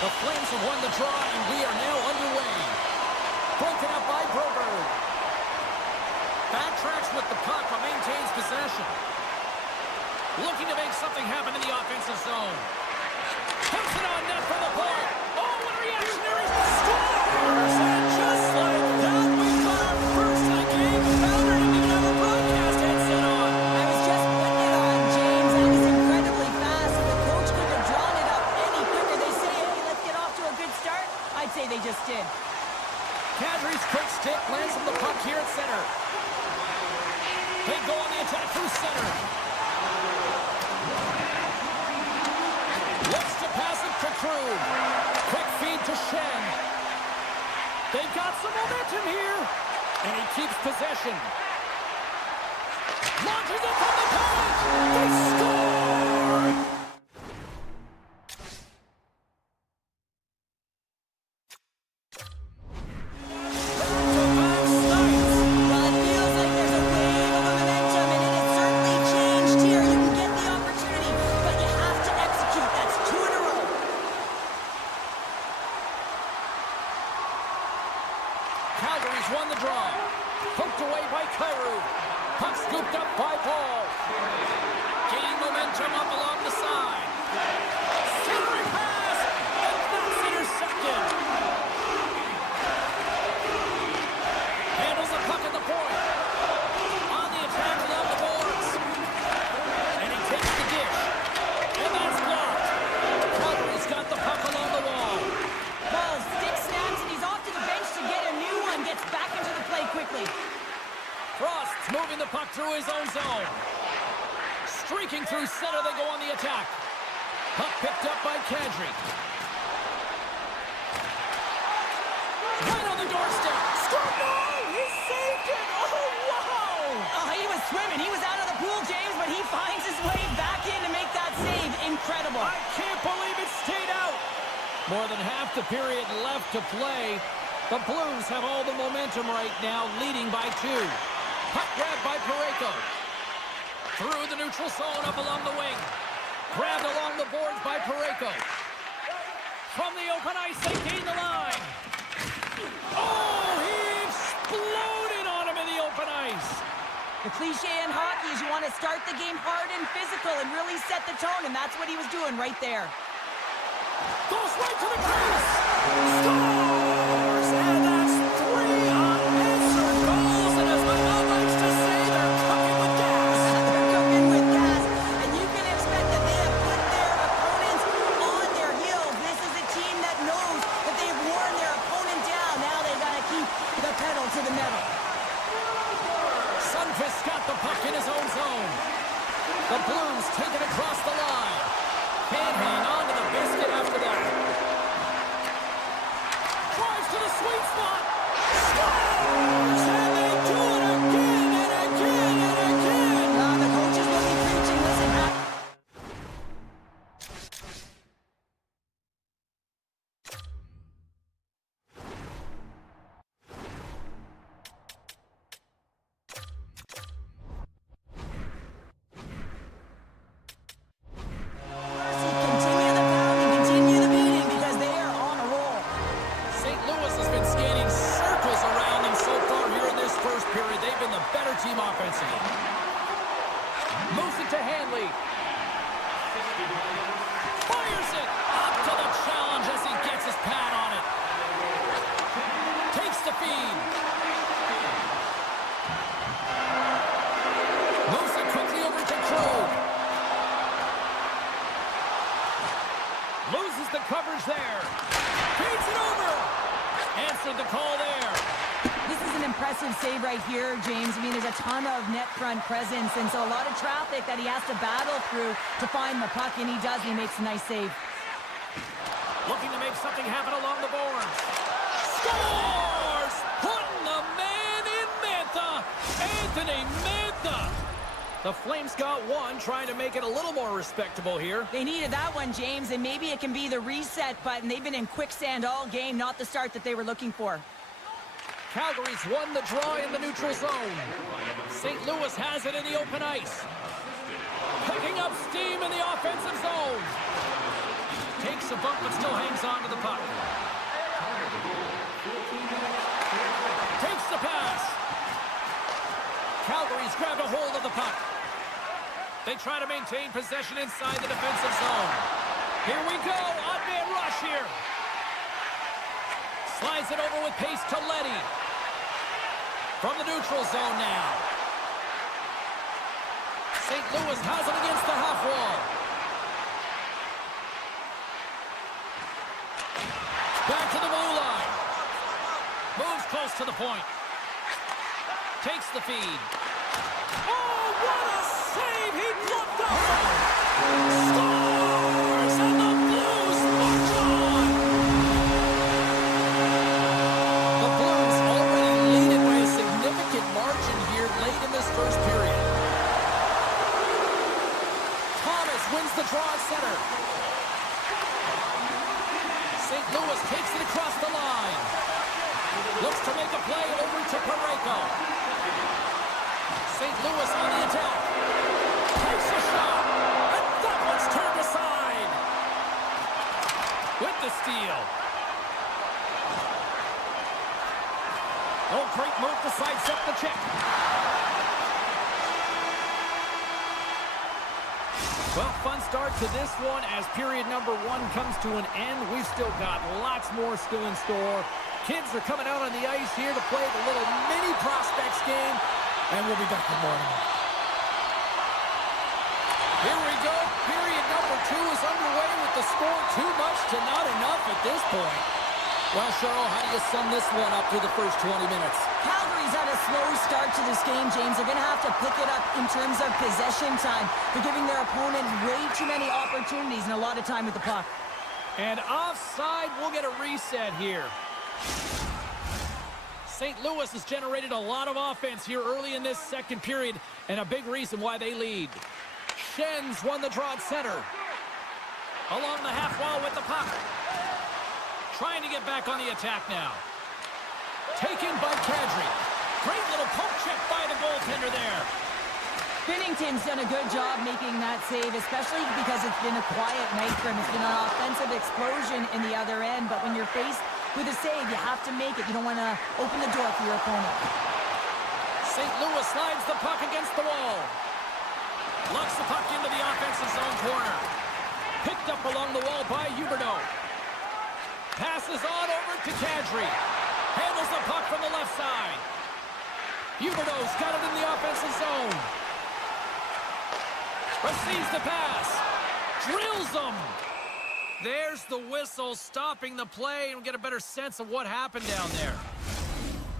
The Flames have won the draw, and we are now underway. Broken up by Broberg. Backtracks with the puck, but maintains possession. Looking to make something happen in the offensive zone. Puts it on net for the point. Oh, what a reactionary scores! And just like that, we've got our first of the game. Fowler didn't even have a broadcast headset on. I was just putting it on, James. That was incredibly fast. The coach couldn't have drawn it up any quicker. They say, hey, let's get off to a good start. I'd say they just did. Kadri's quick stick lands on the puck here at center. They go on the attack through center. Looks to pass it to Krug. Quick feed to Shen. They've got some momentum here. And he keeps possession. Launches it from the point. They score! Calgary's won the draw. Hooked away by Cairo. Puck scooped up by Paul. Gaining momentum up along the side. Centering pass. And that's intercepted. Handles the puck at the point. On the attack along the boards. And he takes the dish. And that's blocked. Calgary's got the puck along the wall. Ball stick snaps, and he's off to the bench to get a new one. Gets back into the play quickly. Frost's moving the puck through his own zone. Streaking through center, they go on the attack. Puck picked up by Kadri. Right on the doorstep. Score! No! He saved it! Oh, wow! Oh, he was swimming. He was out of the pool, James, but he finds his way back in to make that save. Incredible. I can't believe it stayed out. More than half the period left to play. The Blues have all the momentum right now, leading by 2. Puck grabbed by Parayko. Through the neutral zone, up along the wing. Grabbed along the boards by Parayko. From the open ice, they gain the line. Oh, he exploded on him in the open ice. The cliche in hockey is you want to start the game hard and physical and really set the tone, and that's what he was doing right there. Goes right to the crease. Scores! And that's 3 unanswered goals. And as my mom likes to say, they're cooking with gas. They're cooking with gas. And you can expect that they have put their opponents on their heels. This is a team that knows that they've worn their opponent down. Now they've got to keep the pedal to the metal. Sundqvist got the puck in his own zone. The Blues take it across the line. Can't hang on to the biscuit after that. Drives to the sweet spot. Scores! And they do it again and again and again. The coaches will be preaching. Listen, continue the pounding, continue the beating, because they are on a roll. St. Louis has been skating circles around them so far here in this first period. They've been the better team offensively. Moves it to Hanley. Fires it up to the challenge as he gets his pad on it. Takes the feed. Moves it quickly over to Krug. Loses the coverage there. Feeds it over. Answered the call there. This is an impressive save right here, James. I mean, there's a ton of net front presence, and so a lot of traffic that he has to battle through to find the puck, and he does, and he makes a nice save. Looking to make something happen along the boards. Scores! Putting the man in Mantha. Anthony Mantha. The Flames got one, trying to make it a little more respectable here. They needed that one, James, and maybe it can be the reset button. They've been in quicksand all game, not the start that they were looking for. Calgary's won the draw in the neutral zone. St. Louis has it in the open ice. Picking up steam in the offensive zone. Takes Takes a bump but still hangs on to the puck. Takes the pass. Calgary's grabbed a hold of the puck. They try to maintain possession inside the defensive zone. Here we go. Odd-man rush here. Slides it over with pace to Letty. From the neutral zone now. St. Louis has it against the half wall. Back to the blue line. Moves close to the point. Takes the feed. Oh, what a save! He looked up. Scores! And the Blues march on! The Blues already lead it by a significant margin here late in this first period. Thomas wins the draw at center. St. Louis takes it across the line. Looks to make a play over to Parayko. St. Louis on the attack. Takes a shot. And that one's turned aside. With the steal. Oh, great move to sidestep the check. Well, fun start to this one as period number 1 comes to an end. We've still got lots more still in store. Kids are coming out on the ice here to play the little mini prospects game, and we'll be back in the morning. Here we go. Period number 2 is underway with the score too much to not enough at this point. Well, Cheryl, how do you sum this one up through the first 20 minutes? Calgary's had a slow start to this game, James. They're going to have to pick it up in terms of possession time. They're giving their opponent way too many opportunities and a lot of time with the puck. And offside, we'll get a reset here. St. Louis has generated a lot of offense here early in this second period, and a big reason why they lead. Schenns won the draw at center. Along the half wall with the puck. Trying to get back on the attack now. Taken by Kadri. Great little poke check by the goaltender there. Binnington's done a good job making that save, especially because it's been a quiet night for him. It's been an offensive explosion in the other end, but when you're faced with a save, you have to make it. You don't want to open the door for your opponent. St. Louis slides the puck against the wall. Locks the puck into the offensive zone corner. Picked up along the wall by Huberdeau. Passes on over to Kadri. Handles the puck from the left side. Huberdeau's got it in the offensive zone. Receives the pass. Drills them. There's the whistle stopping the play, and we'll get a better sense of what happened down there.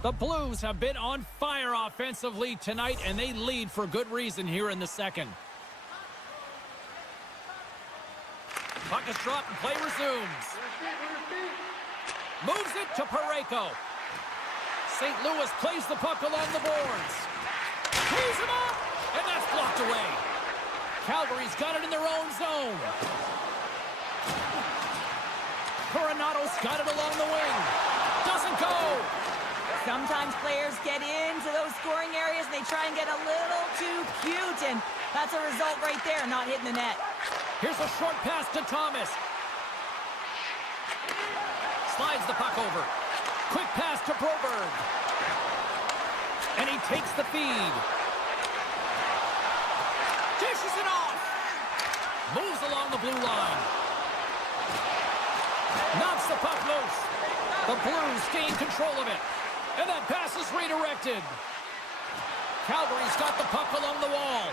The Blues have been on fire offensively tonight, and they lead for good reason here in the second. Puck is dropped and play resumes. Moves it to Parayko. St. Louis plays the puck along the boards. Tees him up, and that's blocked away. Calgary's got it in their own zone. Coronato's got it along the wing. Doesn't go. Sometimes players get into those scoring areas and they try and get a little too cute, and that's a result right there, not hitting the net. Here's a short pass to Thomas. Slides the puck over. Quick pass to Broberg. And he takes the feed. Dishes it off. Moves along the blue line. Knocks the puck loose. The Blues gain control of it. And that pass is redirected. Calgary's got the puck along the wall.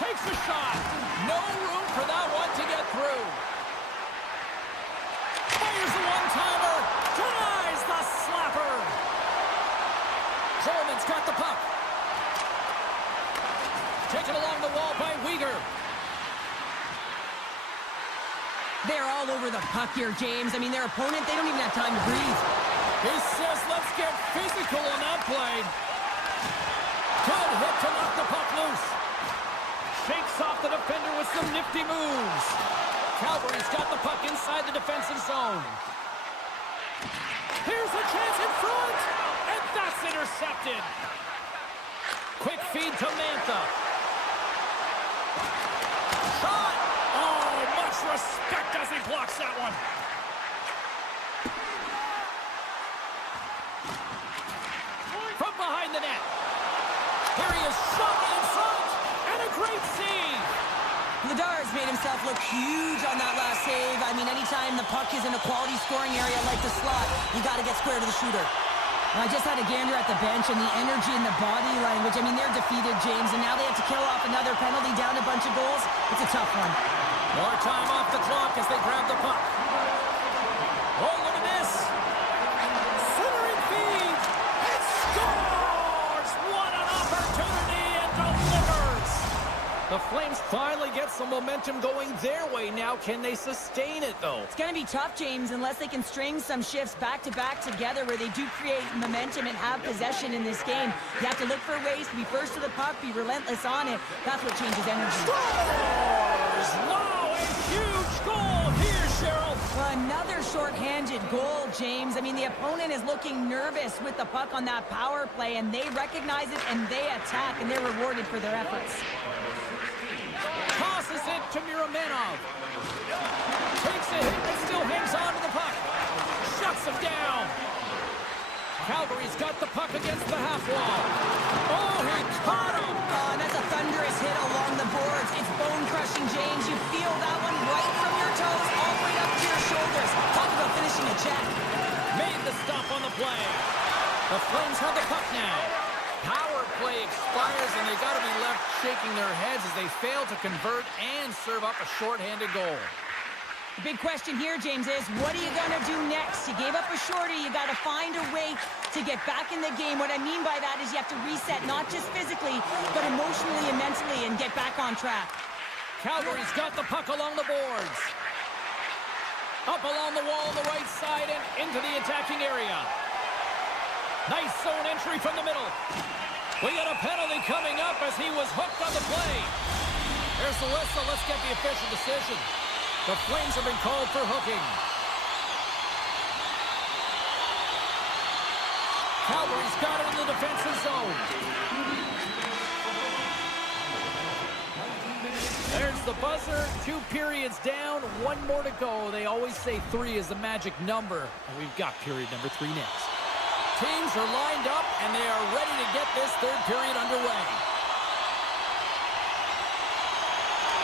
Takes a shot. No room for that one to get through. Fires a one-timer. Denies the slapper. Coleman's got the puck. Taken along the wall by Weegar. They're all over the puck here, James. I mean, their opponent, they don't even have time to breathe. He says, let's get physical on that play. Good hit to knock the puck loose. Shakes off the defender with some nifty moves. Calgary's got the puck inside the defensive zone. Here's a chance in front, and that's intercepted. Quick feed to Mantha. respect as he blocks that one. From behind the net. Here he is, shot in front, and a great save. Ladar's made himself look huge on that last save. I mean, anytime the puck is in a quality scoring area like the slot, you got to get square to the shooter. And I just had a gander at the bench, and the energy and the body language. I mean, they're defeated, James, and now they have to kill off another penalty, down a bunch of goals. It's a tough one. More time off the clock as they grab the puck. Oh, look at this. Centering feed. It scores! What an opportunity, and delivers! The Flames finally get some momentum going their way now. Can they sustain it, though? It's going to be tough, James, unless they can string some shifts back-to-back together where they do create momentum and have possession in this game. You have to look for ways to be first to the puck, be relentless on it. That's what changes energy. Scores! Wow, a huge goal here, Cheryl. Another short-handed goal, James. I mean, the opponent is looking nervous with the puck on that power play, and they recognize it, and they attack, and they're rewarded for their efforts. Tosses it to Miromenov. Takes a hit and still hangs on to the puck. Shuts him down. Calgary's got the puck against the half wall. Oh, he caught him. Oh, that's a thunderous hit along the boards. It's bone-crushing, James. You feel that one right from your toes all the way up to your shoulders. Talk about finishing a check. Made the stop on the play. The Flames have the puck now. Power play expires, and they've got to be left shaking their heads as they fail to convert and serve up a shorthanded goal. The big question here, James, is what are you going to do next? You gave up a shorty. You got to find a way to get back in the game. What I mean by that is you have to reset, not just physically, but emotionally and mentally, and get back on track. Calgary's got the puck along the boards. Up along the wall on the right side and into the attacking area. Nice zone entry from the middle. We got a penalty coming up as he was hooked on the play. There's the whistle. Let's get the official decision. The Flames have been called for hooking. Calgary's got it in the defensive zone. There's the buzzer. 2 periods down. 1 more to go. They always say 3 is the magic number. And we've got period number 3 next. Teams are lined up, and they are ready to get this 3rd period underway.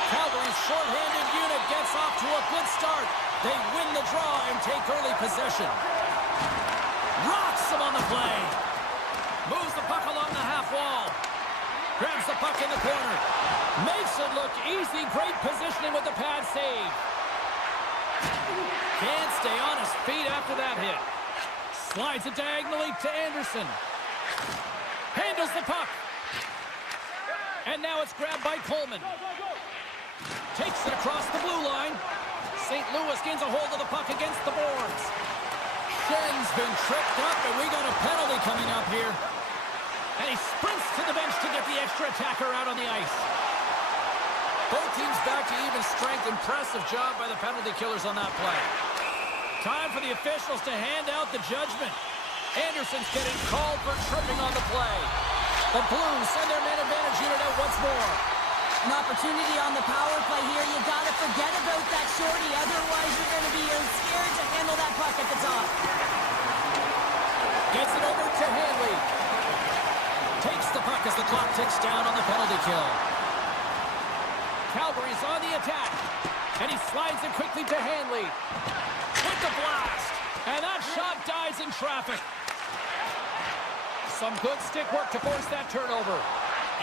Calgary's shorthanded unit gets off to a good start. They win the draw and take early possession. Rocks him on the play. Moves the puck along the half wall. Grabs the puck in the corner. Makes it look easy. Great positioning with the pad save. Can't stay on his feet after that hit. Slides it diagonally to Anderson. Handles the puck. And now it's grabbed by Coleman. Takes it across the blue line. St. Louis gains a hold of the puck against the boards. Schen's been tripped up, and we got a penalty coming up here. And he sprints to the bench to get the extra attacker out on the ice. Both teams back to even strength. Impressive job by the penalty killers on that play. Time for the officials to hand out the judgment. Anderson's getting called for tripping on the play. The Blues send their man advantage unit out once more. An opportunity on the power play here. You got to forget about that shorty. Otherwise, you're going to be scared to handle that puck at the top. Gets it over to Hanley. Takes the puck as the clock ticks down on the penalty kill. Calgary's on the attack. And he slides it quickly to Hanley. With the blast. And that shot dies in traffic. Some good stick work to force that turnover.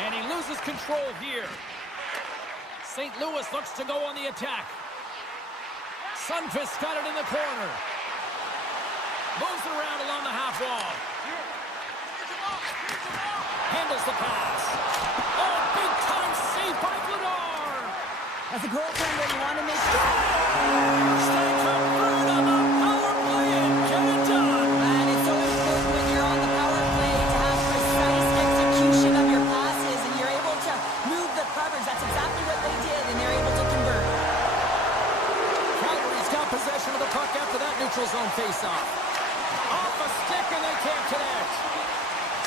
And he loses control here. St. Louis looks to go on the attack. Sundqvist got it in the corner. Moves it around along the half wall. Handles the pass. Oh, big time save by Vladar. As a goaltender, you want to make sure. Stay convert on the power play and get it done. And it's so important when you're on the power play to have precise execution of your passes, and you're able to move the coverage. That's exactly what they did, and they're able to convert. Calgary's got possession of the puck after that neutral zone faceoff. Off a stick, and they can't connect.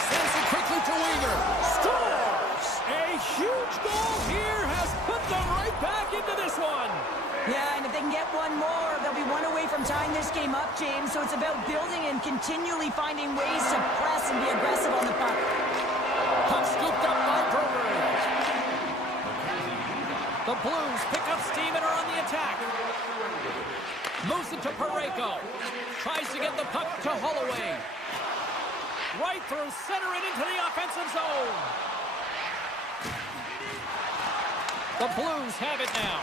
Sends it quickly to Weaver. Scores! A huge goal here has put them right back into this one. Yeah, and if get one more. They'll be one away from tying this game up, James. So it's about building and continually finding ways to press and be aggressive on the puck. Puck scooped up by Brewer. The Blues pick up steam and are on the attack. Moves it to Parayko. Tries to get the puck to Holloway. Right through center and into the offensive zone. The Blues have it now.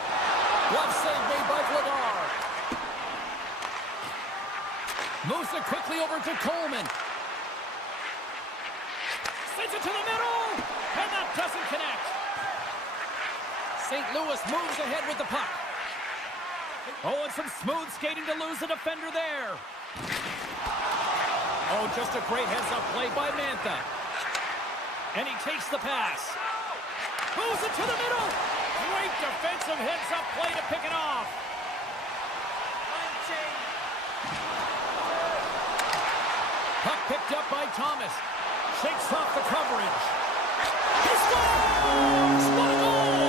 Glove save made by Vladar. Moves it quickly over to Coleman. Sends it to the middle. And that doesn't connect. St. Louis moves ahead with the puck. Oh, and some smooth skating to lose the defender there. Oh, just a great heads-up play by Mantha. And he takes the pass. Moves it to the middle. Great defensive heads-up play to pick it off. Puck picked up by Thomas. Shakes off the coverage. He scores! What a goal!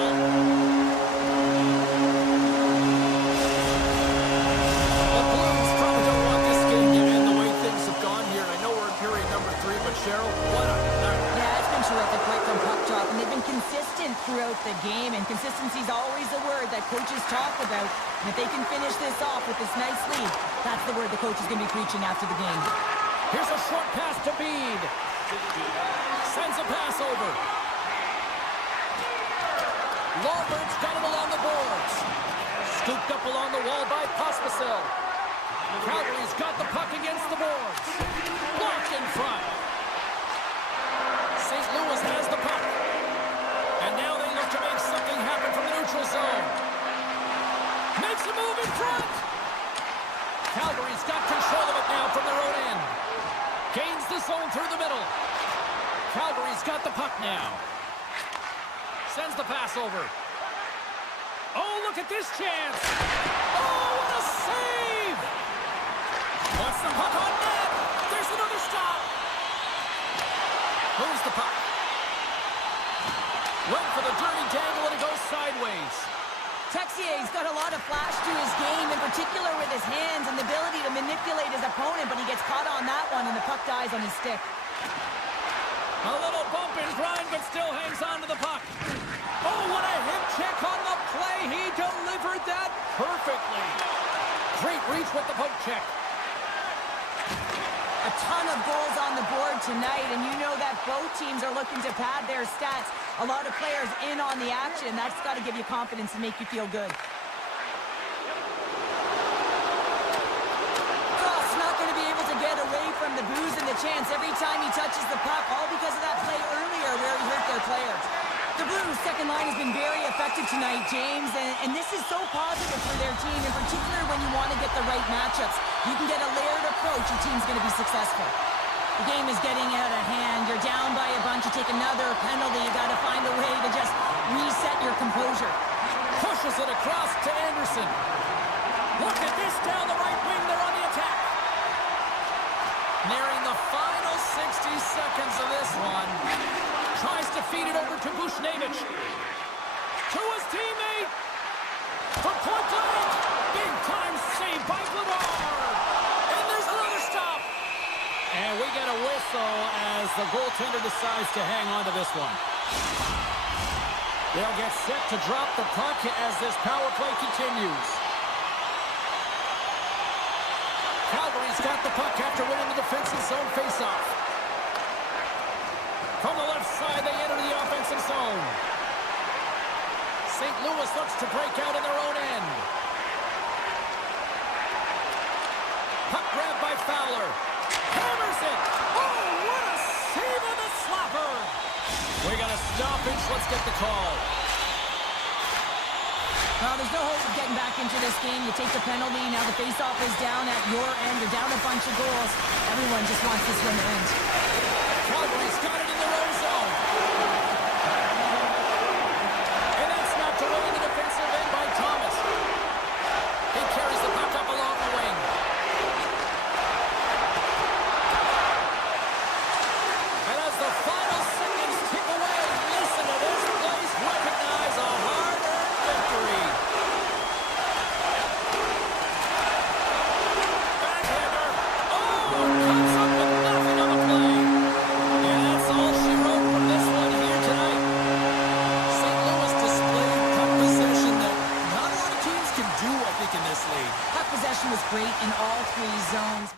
The Blues probably don't want this game to end the way things have gone here. I know we're in period number 3, but Cheryl, what a night. Yeah, it's been terrific right from puck drop, and they've been consistent throughout the game, and consistency is always a word that coaches talk about. And if they can finish this off with this nice lead, that's the word the coach is going to be preaching after the game. Here's a short pass to Bede. Sends a pass over. Lawburn's got it along the boards. Scooped up along the wall by Pospisil. Calgary's got the puck against the boards. Blocked in front. St. Louis has the puck. And now they look to make something happen from the neutral zone. Makes a move in front. Calgary's got control of it now from their own end. Gains the zone through the middle. Calgary's got the puck now. Sends the pass over. Oh, look at this chance. Oh, what a save. Wants the puck on net. There's another stop. Moves the puck. Went for the dirty dangle and it goes sideways. Texier's got a lot of flash to his game, in particular with his hands and the ability to manipulate his opponent, but he gets caught on that one and the puck dies on his stick. A little bump and grind, but still hangs on to the puck. Oh, what a hip check on the play. He delivered that perfectly. Great reach with the poke check. A ton of goals on the board tonight, and you know that both teams are looking to pad their stats. A lot of players in on the action. That's got to give you confidence and make you feel good. Cross not going to be able to get away from the booze and the chance every time he touches the puck, all because of that play earlier where he hurt their players. The Blues' second line has been very effective tonight, James, and this is so positive for their team, in particular when you want to get the right matchups. You can get a layered approach, your team's going to be successful. The game is getting out of hand. You're down by a bunch. You take another penalty. You got to find a way to just reset your composure. Pushes it across to Anderson. Look at this down the right wing. They're on the attack. Nearing the final 60 seconds of this one. Tries to feed it over to Bushnevich. To his teammate. From point blank. Big time save by Vladar. And there's another stop. And we get a whistle as the goaltender decides to hang on to this one. They'll get set to drop the puck as this power play continues. Calgary's got the puck after winning the defensive zone faceoff. From the left side, they enter the offensive zone. St. Louis looks to break out in their own end. Puck grabbed by Fowler. Hammers it! Oh, what a save on the slapper! We got a stoppage. Let's get the call. Well, there's no hope of getting back into this game. You take the penalty. Now the faceoff is down at your end. You're down a bunch of goals. Everyone just wants this one to end. Calgary's got it in their own zone. And that's knocked away in the defensive end by Thomas. He carries the puck up along the wing. And as the final seconds tick away, listen to this place recognize a hard-earned victory. great in all three zones.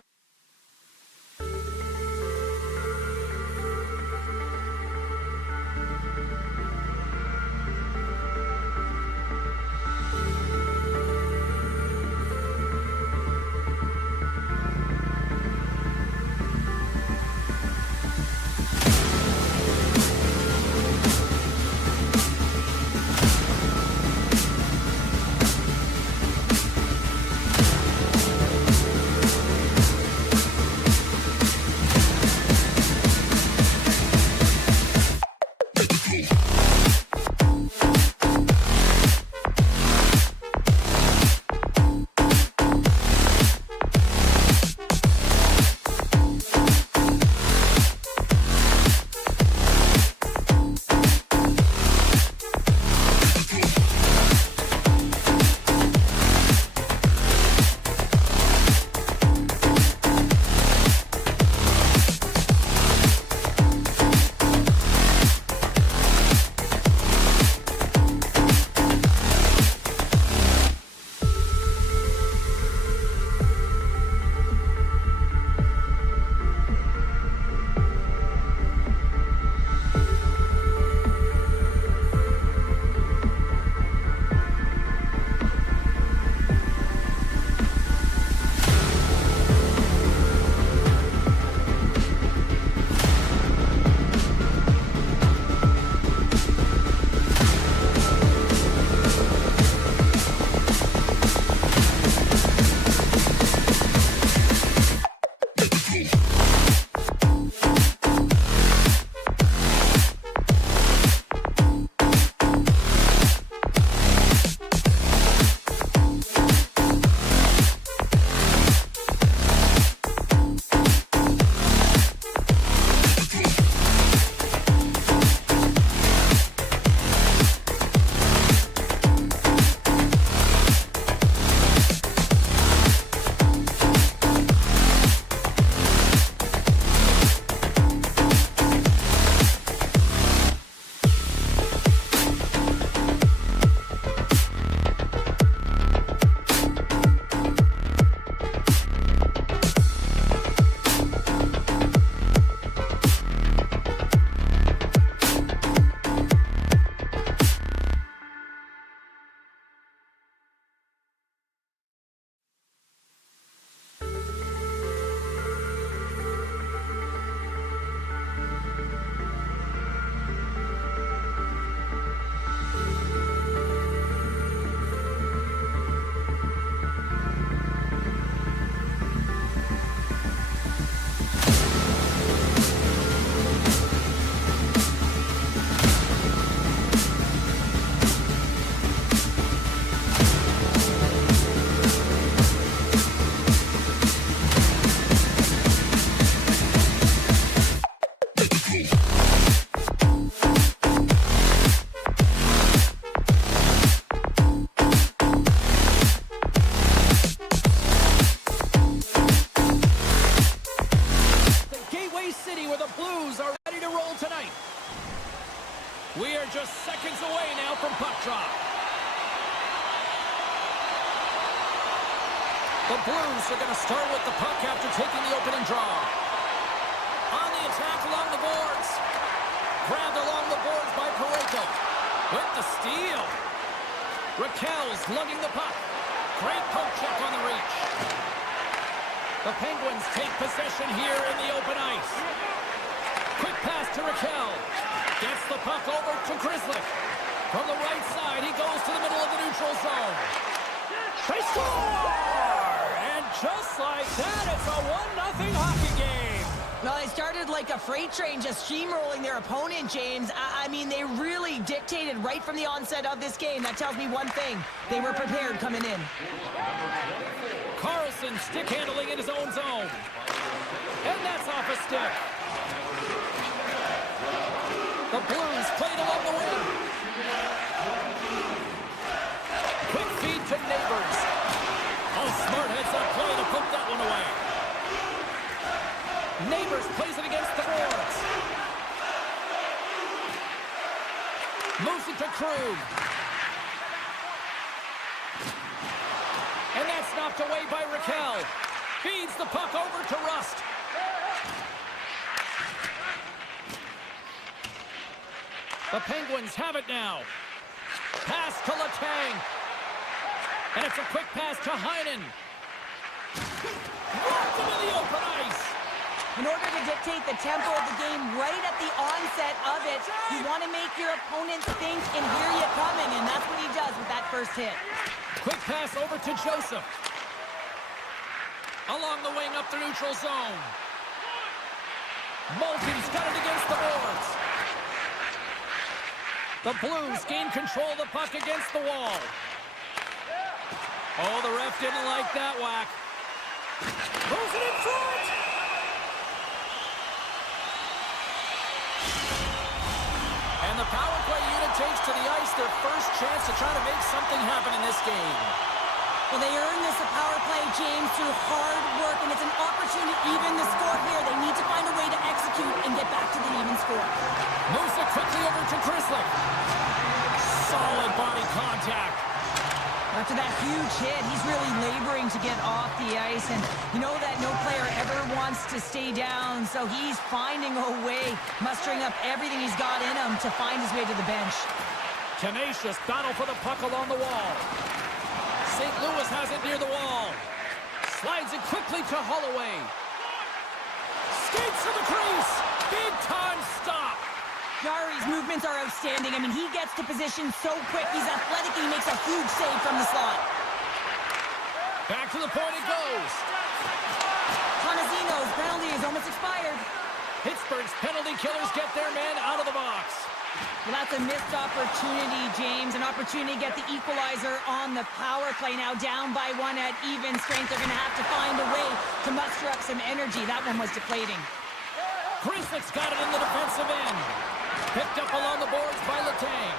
We are just seconds away now from puck drop. The Blues are going to start with the puck after taking the opening draw. On the attack along the boards. Grabbed along the boards by Parayko. With the steal. Raquel's lugging the puck. Great poke check on the reach. The Penguins take possession here in the open ice. Quick pass to Raquel. Gets the puck over to Grizzly. From the right side, he goes to the middle of the neutral zone. They score! And just like that, it's a 1-0 hockey game. Well, they started like a freight train, just steamrolling their opponent, James. I mean, they really dictated right from the onset of this game. That tells me one thing. They were prepared coming in. Carlson stick handling in his own zone. And that's off a stick. The Blues played along the wing. Quick feed to Neighbors. Oh, smart heads up play to put that one away. Neighbors plays it against the boards. Moves it to Krug. And And that's knocked away by Raquel. Feeds the puck over to Rust. The Penguins have it now. Pass to Letang. And it's a quick pass to Heinen. Walked into the open ice. In order to dictate the tempo of the game right at the onset of it, you want to make your opponents think and hear you coming, and that's what he does with that first hit. Quick pass over to Joseph. Along the wing up the neutral zone. Malkin's got it against the boards. The Blues gain control of the puck against the wall. Oh, the ref didn't like that whack. Moves it in front. And the power play unit takes to the ice their first chance to try to make something happen in this game. Well, they earned this a power play, James, through hard work, and it's an opportunity to even the score here. They need to find a way to execute and get back to the even score. Moves it quickly over to Krislick. Solid body contact. After that huge hit, he's really laboring to get off the ice, and you know that no player ever wants to stay down, so he's finding a way, mustering up everything he's got in him to find his way to the bench. Tenacious battle for the puck along the wall. St. Louis has it near the wall. Slides it quickly to Holloway. Skates to the crease. Big time stop. Jari's movements are outstanding. I mean, he gets to position so quick. He's athletic and he makes a huge save from the slot. Back to the point it goes. Tomasino's penalty is almost expired. Pittsburgh's penalty killers get their man out of the box. Well, that's a missed opportunity, James. An opportunity to get the equalizer on the power play. Now down by one at even strength. They're going to have to find a way to muster up some energy. That one was deflating. Krislick's got it in the defensive end. Picked up along the boards by Letang.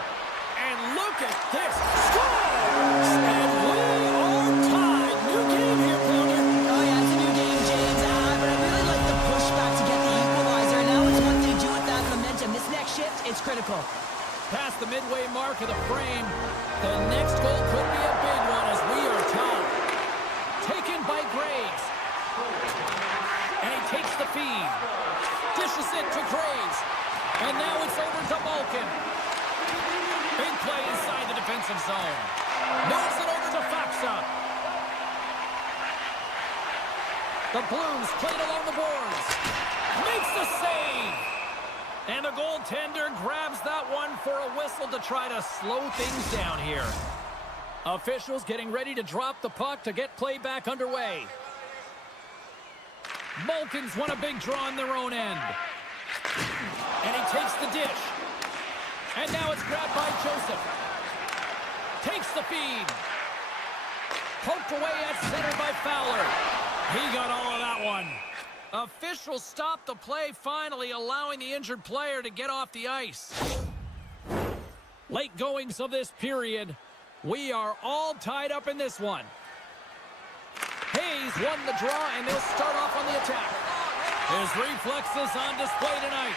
And look at this. Scores! And we are tied. New game here, Connor. Oh, yeah, it's a new game, James. But I really like the pushback to get the equalizer. Now it's what they do with that momentum. This next shift is critical. Past the midway mark of the frame, the next goal could be a big one as we are tied. Taken by Graves. And he takes the feed. Dishes it to Graves. And now it's over to Malkin. Big play inside the defensive zone. Moves it over to Faksa. The Blues played along the boards. Makes the save. And the goaltender grabs that one for a whistle to try to slow things down here. Officials getting ready to drop the puck to get play back underway. Malkin's won a big draw on their own end. And he takes the dish. And now it's grabbed by Joseph. Takes the feed. Poked away at center by Fowler. He got all of that one. Officials stopped the play finally, allowing the injured player to get off the ice. Late goings of this period. We are all tied up in this one. Hayes won the draw, and they'll start off on the attack. His reflexes on display tonight.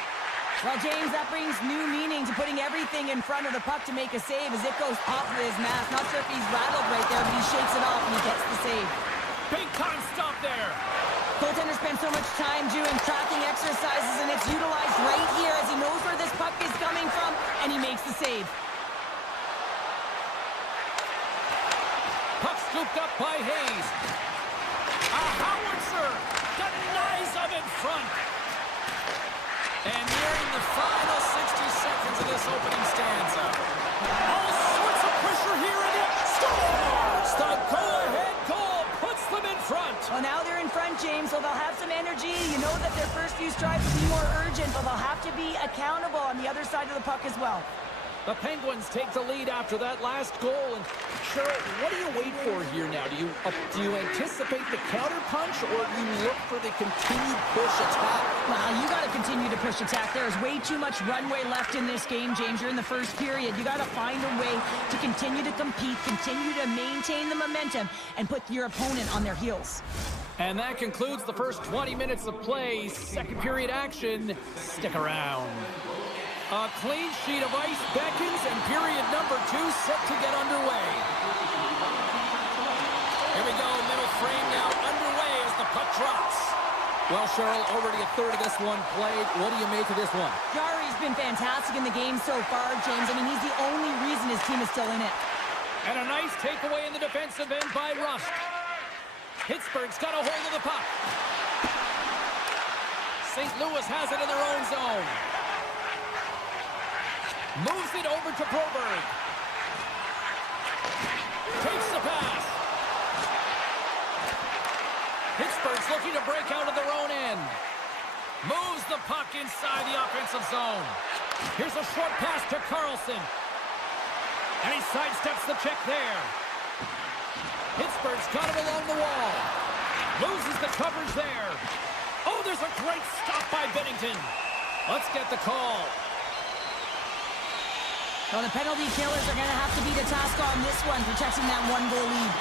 Well, James, that brings new meaning to putting everything in front of the puck to make a save as it goes off of his mask. Not sure if he's rattled right there, but he shakes it off and he gets the save. Big time stop there. Goaltender spends so much time doing tracking exercises, and it's utilized right here as he knows where this puck is coming from, and he makes the save. Puck scooped up by Hayes. A howitzer denies of in front. And nearing the final 60 seconds of this opening stanza. All sorts of pressure here, and it scores! The go-ahead goal puts them in front. Well, now they're in front, James, so they'll have some energy. You know that their first few strides will be more urgent, but they'll have to be accountable on the other side of the puck as well. The Penguins take the lead after that last goal. And Cheryl, what do you wait for here now? Do you anticipate the counterpunch, or do you look for the continued push attack? Well, you got to continue to push attack. There is way too much runway left in this game, James. You're in the first period. You got to find a way to continue to compete, continue to maintain the momentum, and put your opponent on their heels. And that concludes the first 20 minutes of play. Second period action. Stick around. A clean sheet of ice beckons, and period number 2 set to get underway. Here we go. drops. Well, Cheryl, already a third of this one played. What do you make of this one? Jari's been fantastic in the game so far, James. I mean, he's the only reason his team is still in it. And a nice takeaway in the defensive end by Rust. Pittsburgh's got a hold of the puck. St. Louis has it in their own zone. Moves it over to Broberg. Takes the pass. Pittsburgh's looking to break out of their own end. Moves the puck inside the offensive zone. Here's a short pass to Carlson. And he sidesteps the check there. Pittsburgh's got him along the wall. Loses the coverage there. Oh, there's a great stop by Bennington. Let's get the call. Well, the penalty killers are going to have to be the task on this one, protecting that one-goal lead.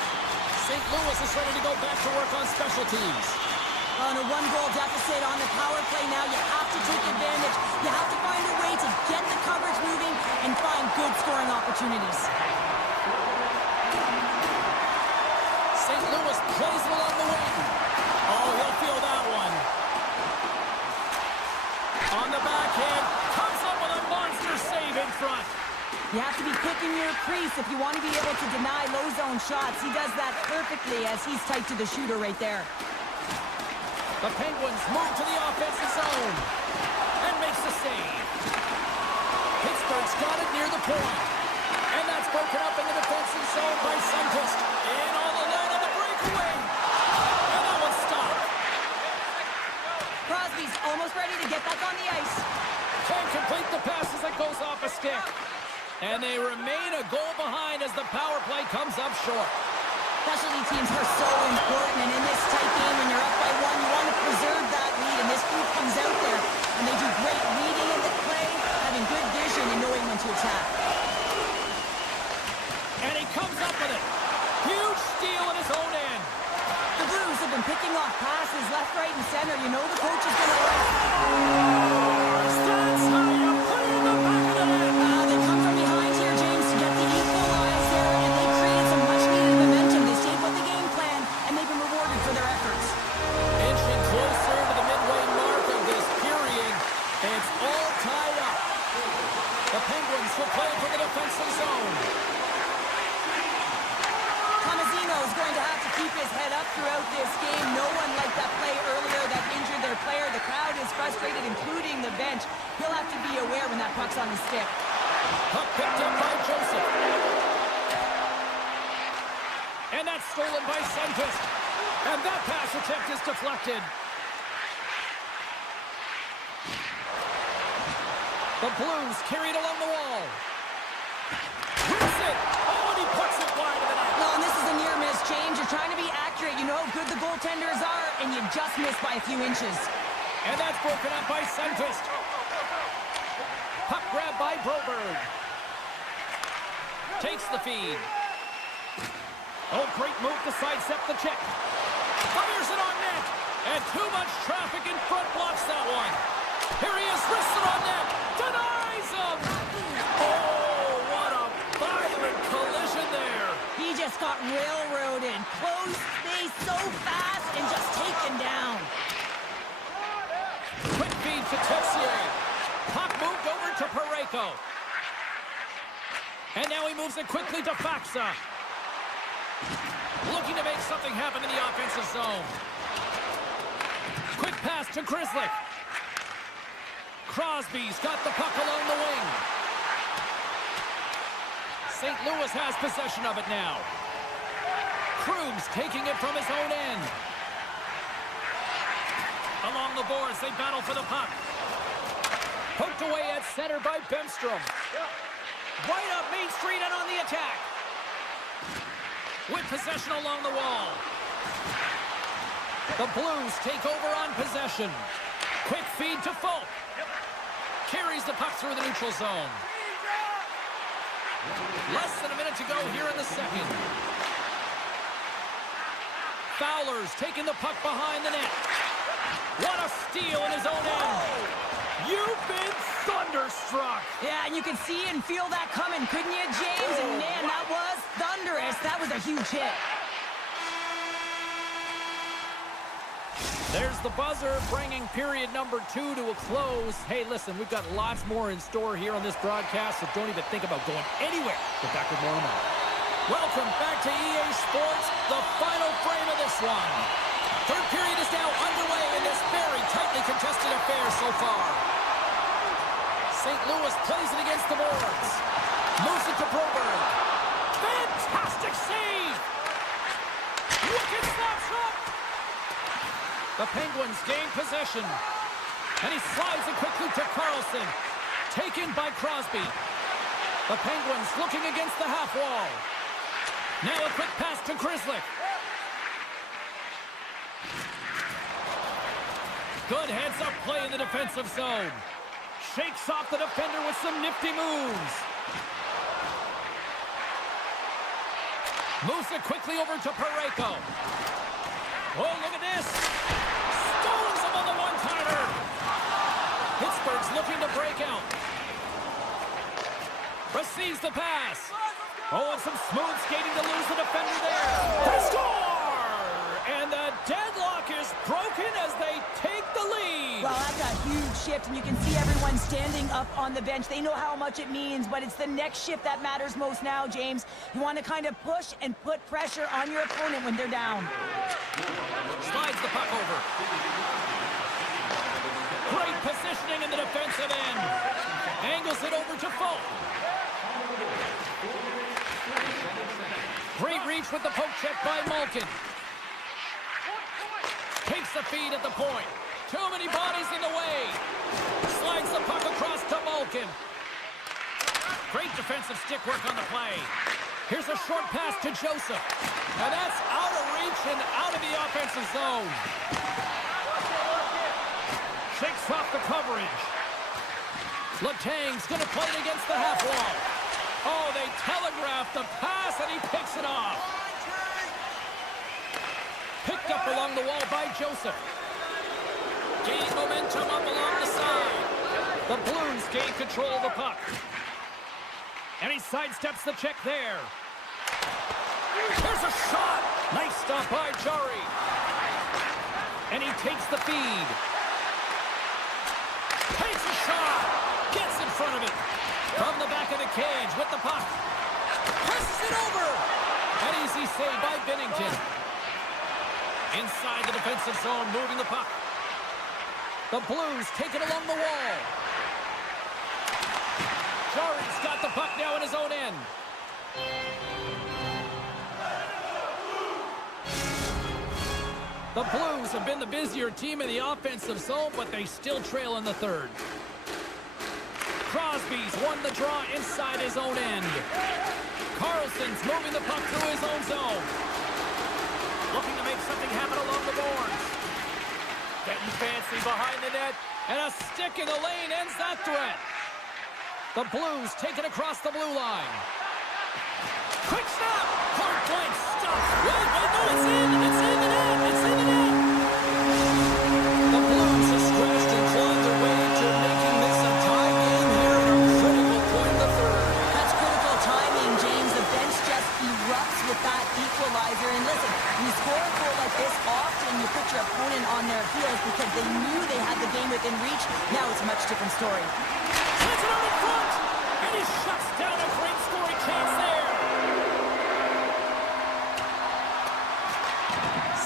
St. Louis is ready to go back to work on special teams. On a one-goal deficit on the power play now, you have to take advantage. You have to find a way to get the coverage moving and find good scoring opportunities. St. Louis plays it along the wing. Oh, he'll feel that one. On the backhand, comes up with a monster save in front. You have to be quick in your crease if you want to be able to deny low zone shots. He does that perfectly as he's tight to the shooter right there. The Penguins move to the offensive zone and makes the save. Pittsburgh's got it near the point. And that's broken up in the defensive zone by Sundqvist. In on the line of the breakaway. And that one's stopped. Crosby's almost ready to get back on the ice. Can't complete the pass as it goes off a stick. And they remain a goal behind as the power play comes up short. Specialty teams are so important, and in this tight game, when you're up by one, you want to preserve that lead, and this group comes out there, and they do great reading in the play, having good vision, and knowing when to attack. And he comes up with it. Huge steal at his own end. The Blues have been picking off passes left, right, and center. You know the coach is going to like. That's how you put it in the back of the net. They come from behind here, James, to get the equalizer, and they create some much-needed momentum. They stayed with the game plan, and they've been rewarded for their efforts. Inching closer to the midway mark of this period, and it's all tied up. The Penguins will play from the defensive zone. Is going to have to keep his head up throughout this game. No one liked that play earlier that injured their player. The crowd is frustrated, including the bench. He'll have to be aware when that puck's on his stick. Puck picked up by Joseph. And that's stolen by Sundqvist. And that pass attempt is deflected. The Blues carried along the wall. Hits it. Oh, and he puts it wide of the net. No, and this is a near miss, James. You're trying to be accurate. You know how good the goaltenders are, and you just missed by a few inches. And that's broken up by Sundqvist. Puck grab by Broberg. Takes the feed. Oh, great move to sidestep the check. Fires it on net. And too much traffic in front blocks that one. Here he is, wrists it on net. Denies him. Oh, what a violent collision there. He just got railroaded. Closed space so fast and just taken down. Quick feed to Tessier. Puck moved over to Parayko. And now he moves it quickly to Faxa. Looking to make something happen in the offensive zone. Quick pass to Grzelcyk. Crosby's got the puck along the wing. St. Louis has possession of it now. Krug's taking it from his own end. Along the boards, they battle for the puck. Poked away at center by Bemstrom. Right up Main Street and on the attack. With possession along the wall. The Blues take over on possession. Quick feed to Folk. Carries the puck through the neutral zone. Less than a minute to go here in the second. Fowler's taking the puck behind the net. What a steal in his own end. You've been thunderstruck. Yeah, and you could see and feel that coming, couldn't you, James? And man, that was thunderous. That was a huge hit. There's the buzzer, bringing period number 2 to a close. Hey, listen, we've got lots more in store here on this broadcast, so don't even think about going anywhere. Get back with more in a moment. Welcome back to EA Sports, the final frame of this one. Third period is now underway in this very tightly contested affair so far. St. Louis plays it against the boards. Moves it to Broberg. Fantastic save! Wicked slap shot! The Penguins gain possession. And he slides it quickly to Carlson. Taken by Crosby. The Penguins looking against the half wall. Now a quick pass to Grizzly. Good heads-up play in the defensive zone. Shakes off the defender with some nifty moves. Moves it quickly over to Parayko. Oh, look at this. Stones him on the one-timer. Pittsburgh's looking to break out. Receives the pass. Oh, and some smooth skating to lose the defender there. They score! And the deadlock is broken as they take the lead. Well, that's a huge shift, and you can see everyone standing up on the bench. They know how much it means, but it's the next shift that matters most now, James. You want to kind of push and put pressure on your opponent when they're down. Slides the puck over. Great positioning in the defensive end. Angles it over to Folk. Great reach with the poke check by Malkin. Takes the feed at the point. Too many bodies in the way. Slides the puck across to Malkin. Great defensive stick work on the play. Here's a short pass to Joseph. And that's out of reach and out of the offensive zone. Shakes off the coverage. Letang's going to play it against the half wall. Oh, they telegraphed the pass, and he picks it off. Picked up along the wall by Joseph. Gains momentum up along the side. The Blues gain control of the puck. And he sidesteps the check there. There's a shot! Nice stop by Jari. And he takes the feed. Takes a shot! Gets in front of it. From the back of the cage with the puck. Presses it over! An easy save by Binnington. Inside the defensive zone, moving the puck. The Blues take it along the wall. Jari's got the puck now in his own end. The Blues have been the busier team in the offensive zone, but they still trail in the third. Crosby's won the draw inside his own end. Carlson's moving the puck through his own zone. Looking to make something happen along the boards. Getting fancy behind the net, and a stick in the lane ends that threat. The Blues take it across the blue line. Quick snap! Hard blank stop. Wait, no, it's in! It's in the net! It's in the net! The Blues have scratched and clawed their way to making this a tie game here at a critical point in the third. That's critical timing, James. The bench just erupts with that equalizer. And listen, you score a goal like this often, you put your opponent on their heels because they knew they had the game within reach. Now it's a much different story. Sends it out in front, and he shuts down a great scoring chance there.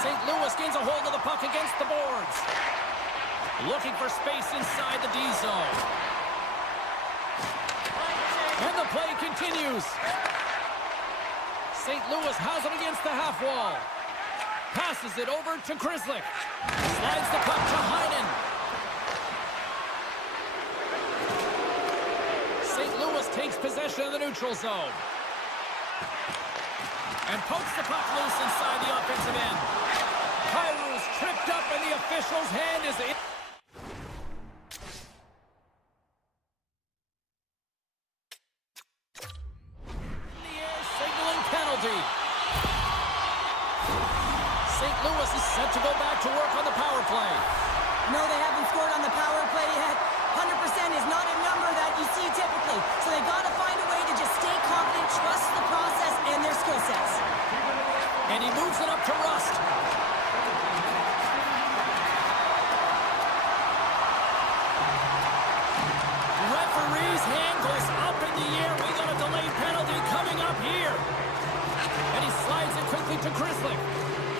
St. Louis gains a hold of the puck against the boards. Looking for space inside the D zone. And the play continues. St. Louis has it against the half wall. Passes it over to Grizzly. Slides the puck to Heinen. St. Louis takes possession of the neutral zone. And pokes the puck loose inside the offensive end. Kyrie's tripped up and the official's hand is in. The air signaling penalty. St. Louis is set to go back to work on the power play. No, they haven't scored on the power play yet. 100% is not a number that you see typically. So they got to find a way to just stay confident, trust the process and their skill sets. And he moves it up to Rust. to Chrislick.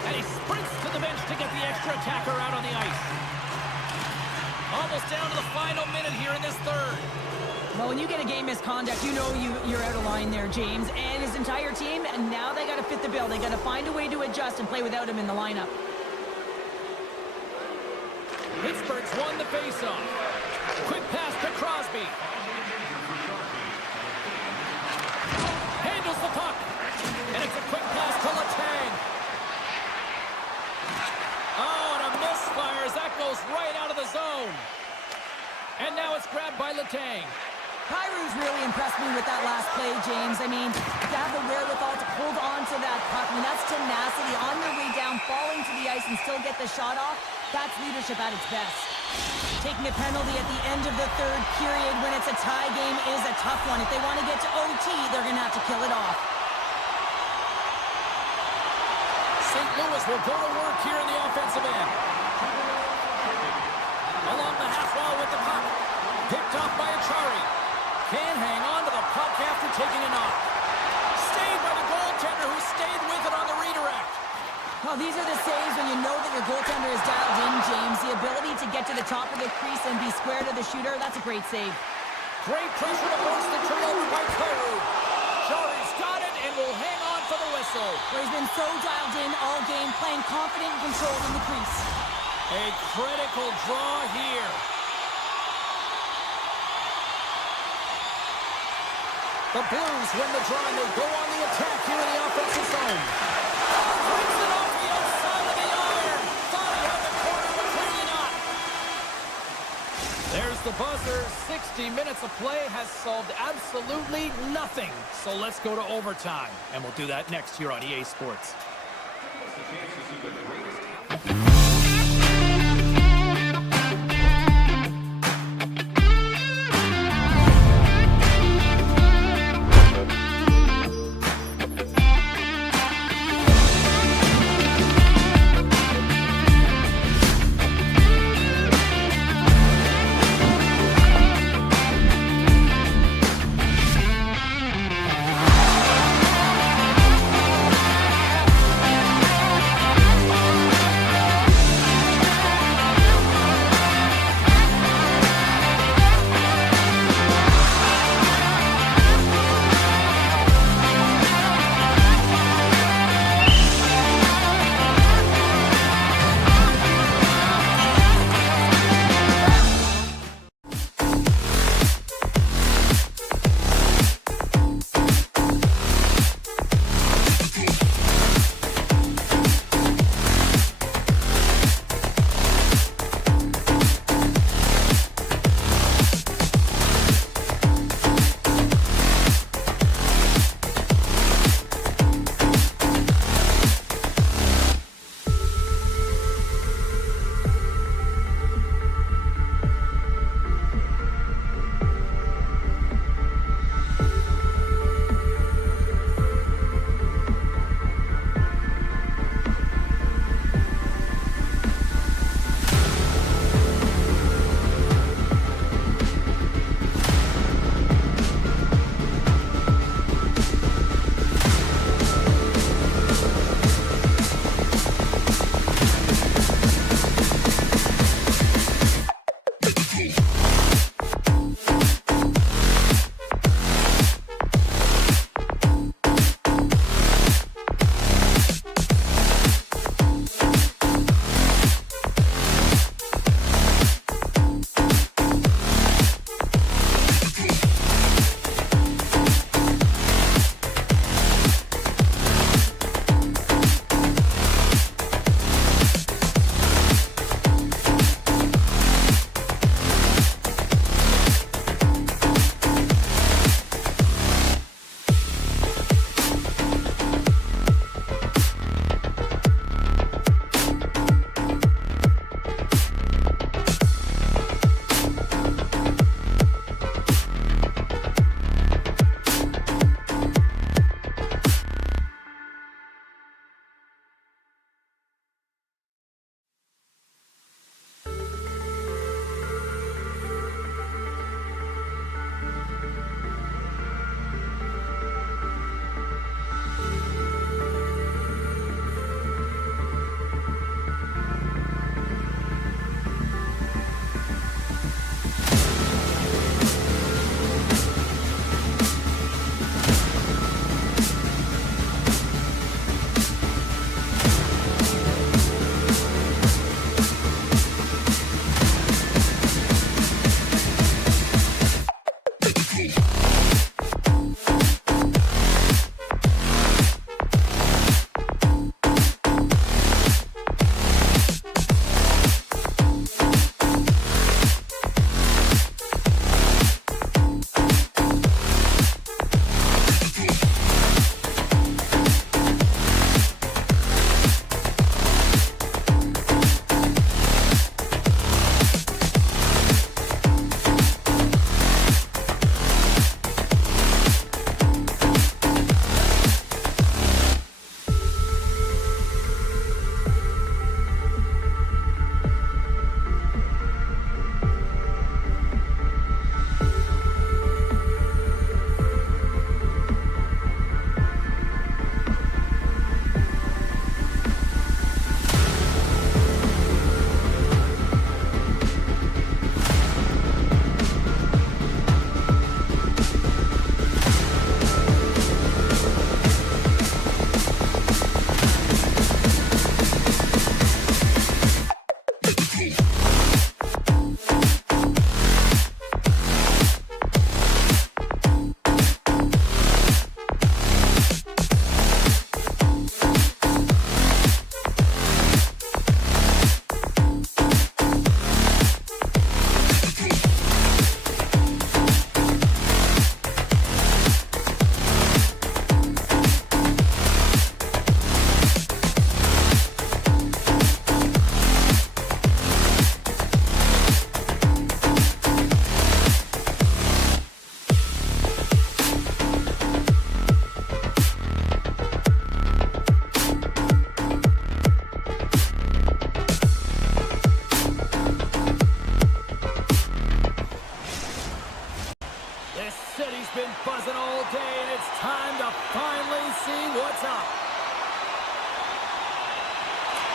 And he sprints to the bench to get the extra attacker out on the ice. Almost down to the final minute here in this third. Well, when you get a game misconduct, you know you're out of line there, James. And his entire team, and now they got to fit the bill. They got to find a way to adjust and play without him in the lineup. Pittsburgh's won the faceoff. Quick pass to Crosby. Handles the puck. And it's a quick pass to Letang. Oh, and a misfire as that goes right out of the zone. And now it's grabbed by Letang. Kyrie's really impressed me with that last play, James. I mean, to have the wherewithal to hold on to that puck, I mean, that's tenacity on your way down, falling to the ice and still get the shot off. That's leadership at its best. Taking a penalty at the end of the third period when it's a tie game is a tough one. If they want to get to OT, they're going to have to kill it off. St. Louis will go to work here in the offensive end. Along the half wall with the puck. Picked off by Achari. Can't hang on to the puck after taking a knock. Saved by the goaltender who stayed with it on the redirect. Well, these are the saves when you know that your goaltender is dialed in, James. The ability to get to the top of the crease and be square to the shooter, that's a great save. Great pressure to force the turnover by Kyrou. Chari's got it and will hang on for the whistle. Well, he's been so dialed in all game, playing confident and controlled in the crease. A critical draw here. The Blues win the draw and they go on the attack here in the offensive zone. Brings it off the outside of the iron. Thought he had the corner, but clearly not. There's the buzzer. 60 minutes of play has solved absolutely nothing. So let's go to overtime. And we'll do that next here on EA Sports.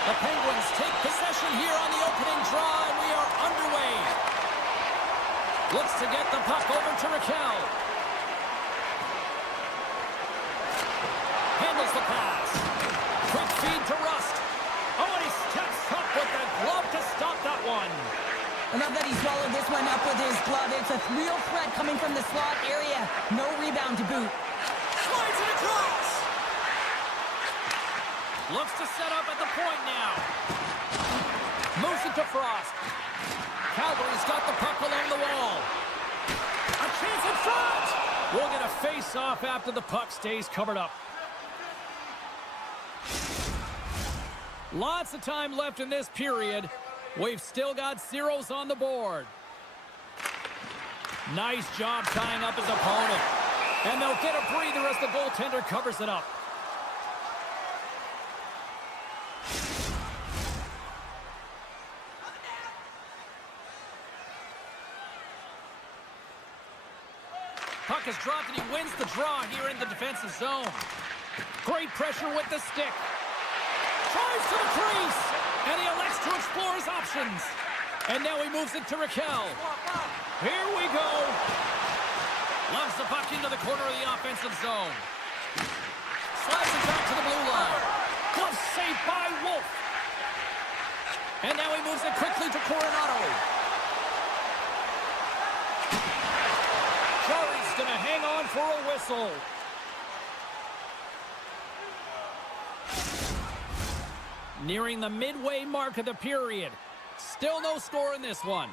The Penguins take possession here on the opening draw, and we are underway. Looks to get the puck over to Raquel. Handles the pass. Quick feed to Rust. Oh, and he steps up with the glove to stop that one. I love that he swallowed this one up with his glove. It's a real threat coming from the slot area. No rebound to boot. Slides it across. Looks to set up at the point now. Moves it to Frost. Calgary's got the puck along the wall. A chance in front. We'll get a face-off after the puck stays covered up. Lots of time left in this period. We've still got zeros on the board. Nice job tying up his opponent. And they'll get a breather as the goaltender covers it up. Puck is dropped and he wins the draw here in the defensive zone. Great pressure with the stick. Tries to the crease. And he elects to explore his options. And now he moves it to Raquel. Here we go. Loves the puck into the corner of the offensive zone. Slides it back to the blue line. Glove saved by Wolf. And now he moves it quickly to Coronado. Jarry's going to hang on for a whistle. Nearing the midway mark of the period. Still no score in this one.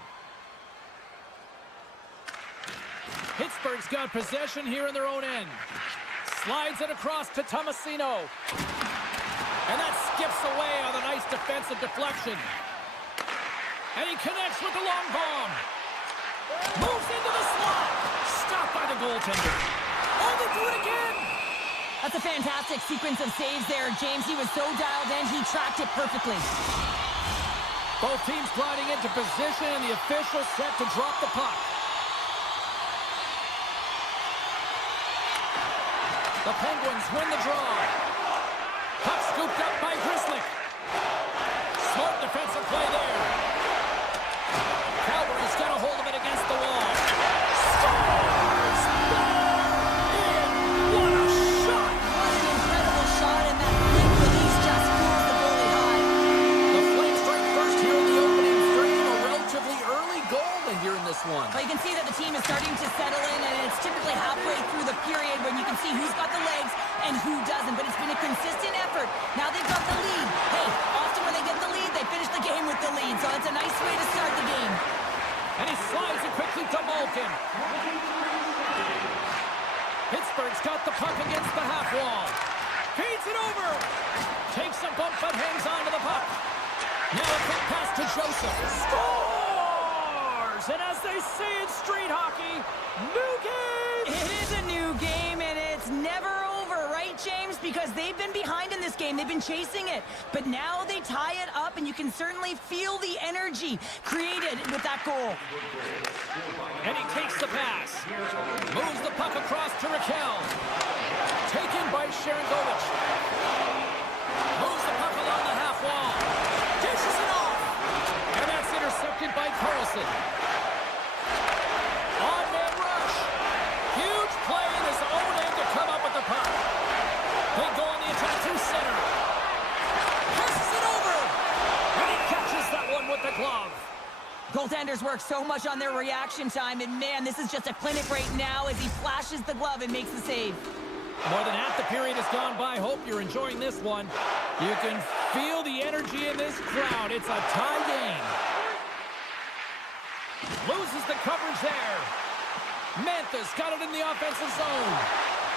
Pittsburgh's got possession here in their own end. Slides it across to Tomasino. And that skips away on a nice defensive deflection. And he connects with the long bomb. Moves into the slot. Stopped by the goaltender. Oh, they do it again. That's a fantastic sequence of saves there, James. He was so dialed in, he tracked it perfectly. Both teams gliding into position, and the official set to drop the puck. The Penguins win the draw. Puck scooped up by Grizzly. Smart defensive play there. Calgary's got a hold of it against the wall. Scores! In! What a shot! What an incredible shot, and that quick release just pulls the goalie high. The Flames strike first here in the opening frame. A relatively early goal here in this one. But you can see that the team is starting to settle in, and it's typically halfway through the period when you can see who's got the legs and who doesn't. But it's been a consistent effort. Now they've got the lead. Hey, often when they get the lead, they finish the game with the lead. So it's a nice way to start the game. And he slides it quickly to Malkin. Pittsburgh's got the puck against the half wall. Feeds it over. Takes a bump but hangs on to the puck. Now a quick pass to Joseph. Scores! And as they say in street hockey, new game! It is a new game, and it's never over, right, James? Because they've been behind in this game. They've been chasing it. But now they tie it up, and you can certainly feel the energy created with that goal. And he takes the pass. Moves the puck across to Raquel. Taken by Sharangovich. Moves the puck along the half wall. Dishes it off. And that's intercepted by Carlson. On-man rush. Huge play in his own end to come up with the puck. They go on the attack through center. Passes it over. And he catches that one with the glove. Goaltenders work so much on their reaction time, and man, this is just a clinic right now as he flashes the glove and makes the save. More than half the period has gone by. Hope you're enjoying this one. You can feel the energy in this crowd. It's a tie game. Loses the coverage there. Mantha's got it in the offensive zone.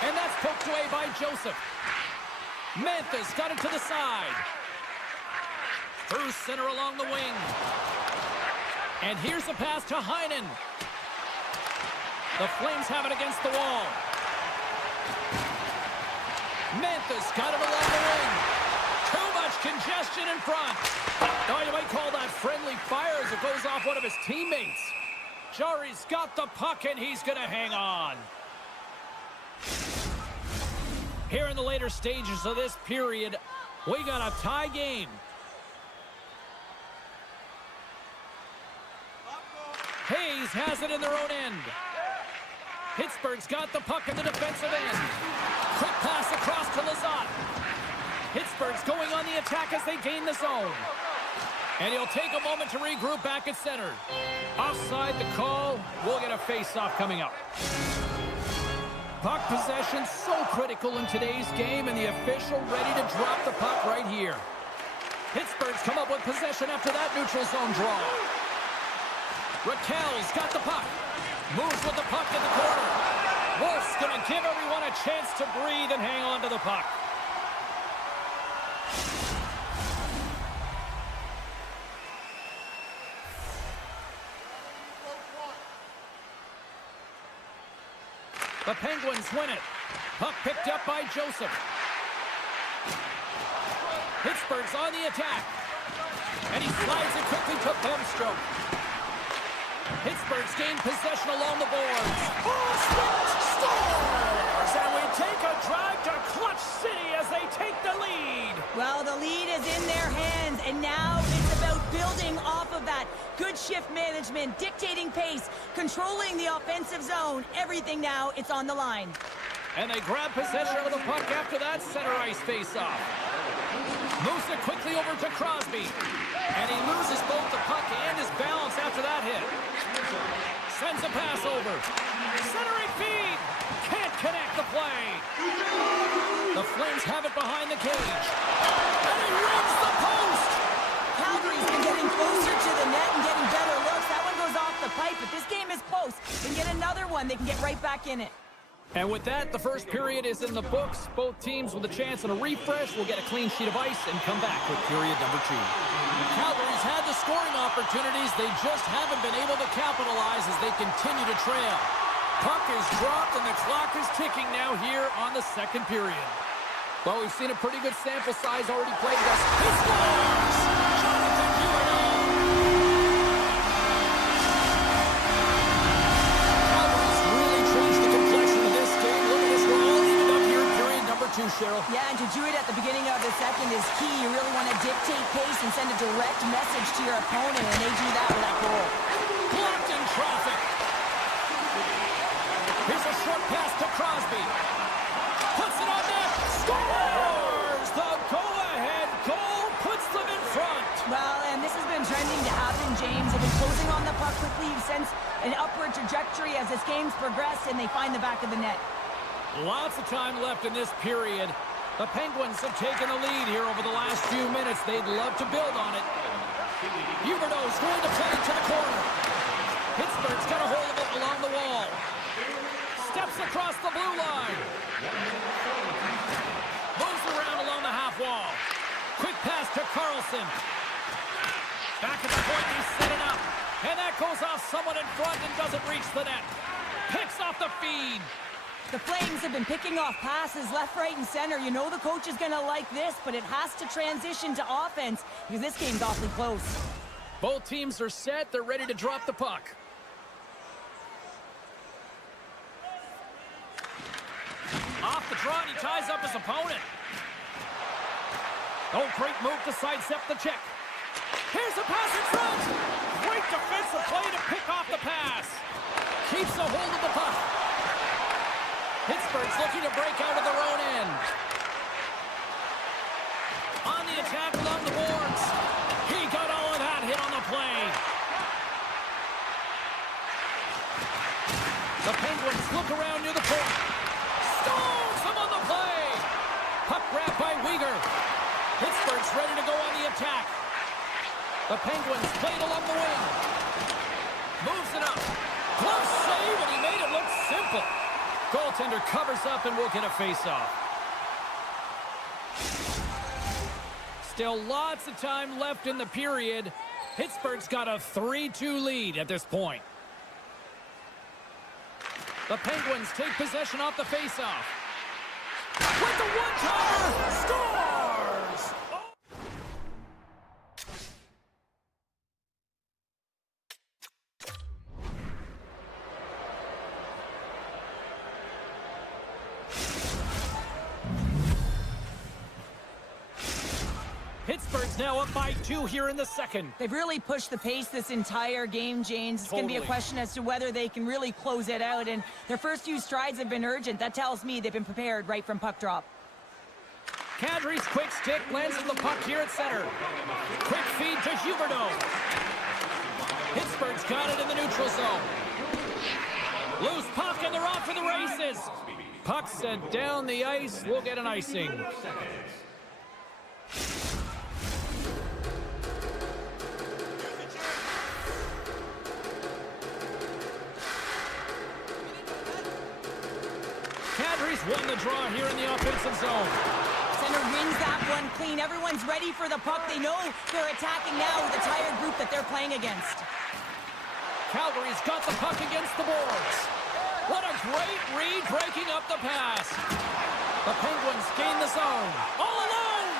And that's poked away by Joseph. Mantha's got it to the side. Through center along the wing. And here's the pass to Heinen. The Flames have it against the wall. Mantha's got it along the wing. Too much congestion in front. Oh, you might call that friendly fire as it goes off one of his teammates. Jarry's got the puck, and he's going to hang on. Here in the later stages of this period, we got a tie game. Hayes has it in their own end. Pittsburgh's got the puck in the defensive end. Quick pass across to Lizotte. Pittsburgh's going on the attack as they gain the zone. And he'll take a moment to regroup back at center. Offside the call. We'll get a face-off coming up. Puck possession so critical in today's game, and the official ready to drop the puck right here. Pittsburgh's come up with possession after that neutral zone draw. Raquel's got the puck. Moves with the puck in the corner. Wolf's going to give everyone a chance to breathe and hang on to the puck. The Penguins win it. Puck picked up by Joseph. Pittsburgh's on the attack. And he slides it quickly to Bemstroke. Pittsburgh's gained possession along the boards. Scores! And we take a drive to Clutch City as they take the lead. Well, the lead is in their hands, and now it's about building off of that. Good shift management, dictating pace, controlling the offensive zone. Everything now, it's on the line. And they grab possession of the puck after that center ice face-off. Moves it quickly over to Crosby. And he loses both the puck and his balance after that hit. Sends a pass over. Centering feed. Can't connect the play. The Flames have it behind the cage. And he rings the post. Calgary's been getting closer to the net and getting better looks. That one goes off the pipe, but this game is close. They can get another one. They can get right back in it. And with that, the first period is in the books. Both teams with a chance and a refresh will get a clean sheet of ice and come back with period number 2. Calgary's had the scoring opportunities. They just haven't been able to capitalize as they continue to trail. Puck is dropped and the clock is ticking now here on the second period. Well, we've seen a pretty good sample size already played. He scores! Jonathan Huberdeau! Calgary's really changed the complexion of this game. Look at this, we're all evened up here in period number 2, Cheryl. Yeah, and to do it at the beginning of the second is key. You really want to dictate pace and send a direct message to your opponent, and they do that with that goal. Blocked in traffic. Here's a short pass to Crosby. Puts it on net. Scores! The go-ahead goal puts them in front. Well, and this has been trending to happen, James. They've been closing on the puck quickly. You've sensed an upward trajectory as this game's progressed, and they find the back of the net. Lots of time left in this period. The Penguins have taken the lead here over the last few minutes. They'd love to build on it. Huberdeau's going to play to the corner. Pittsburgh's got a hold of it along the wall. Steps across the blue line. Moves around along the half wall. Quick pass to Carlson. Back at the point, he's set it up. And that goes off someone in front and doesn't reach the net. Picks off the feed. The Flames have been picking off passes left, right, and center. You know the coach is going to like this, but it has to transition to offense because this game's awfully close. Both teams are set. They're ready to drop the puck. Off the draw, and he ties up his opponent. Oh, great move to sidestep the check. Here's a pass in front. Great defensive play to pick off the pass. Keeps a hold of the puck. Pittsburgh's looking to break out of their own end. On the attack along the boards. He got all of that hit on the play. The Penguins look around near the point. Stones him on the play. Puck grab by Weegar. Pittsburgh's ready to go on the attack. The Penguins played along the wing. Moves it up. Close save, and he made it look simple. Goaltender covers up, and we'll get a face-off. Still lots of time left in the period. Pittsburgh's got a 3-2 lead at this point. The Penguins take possession off the face-off. With the one-timer, scores! Pittsburgh's now up by 2 here in the second. They've really pushed the pace this entire game, James. It's going to be a question as to whether they can really close it out. And their first few strides have been urgent. That tells me they've been prepared right from puck drop. Kadri's quick stick lands on the puck here at center. Quick feed to Huberdeau. Pittsburgh's got it in the neutral zone. Loose puck and they're off for the races. Puck sent down the ice. We'll get an icing. Kadri's won the draw here in the offensive zone. Center wins that one clean. Everyone's ready for the puck. They know they're attacking now with the tired group that they're playing against. Calgary's got the puck against the boards. What a great read breaking up the pass. The Penguins gain the zone. All alone!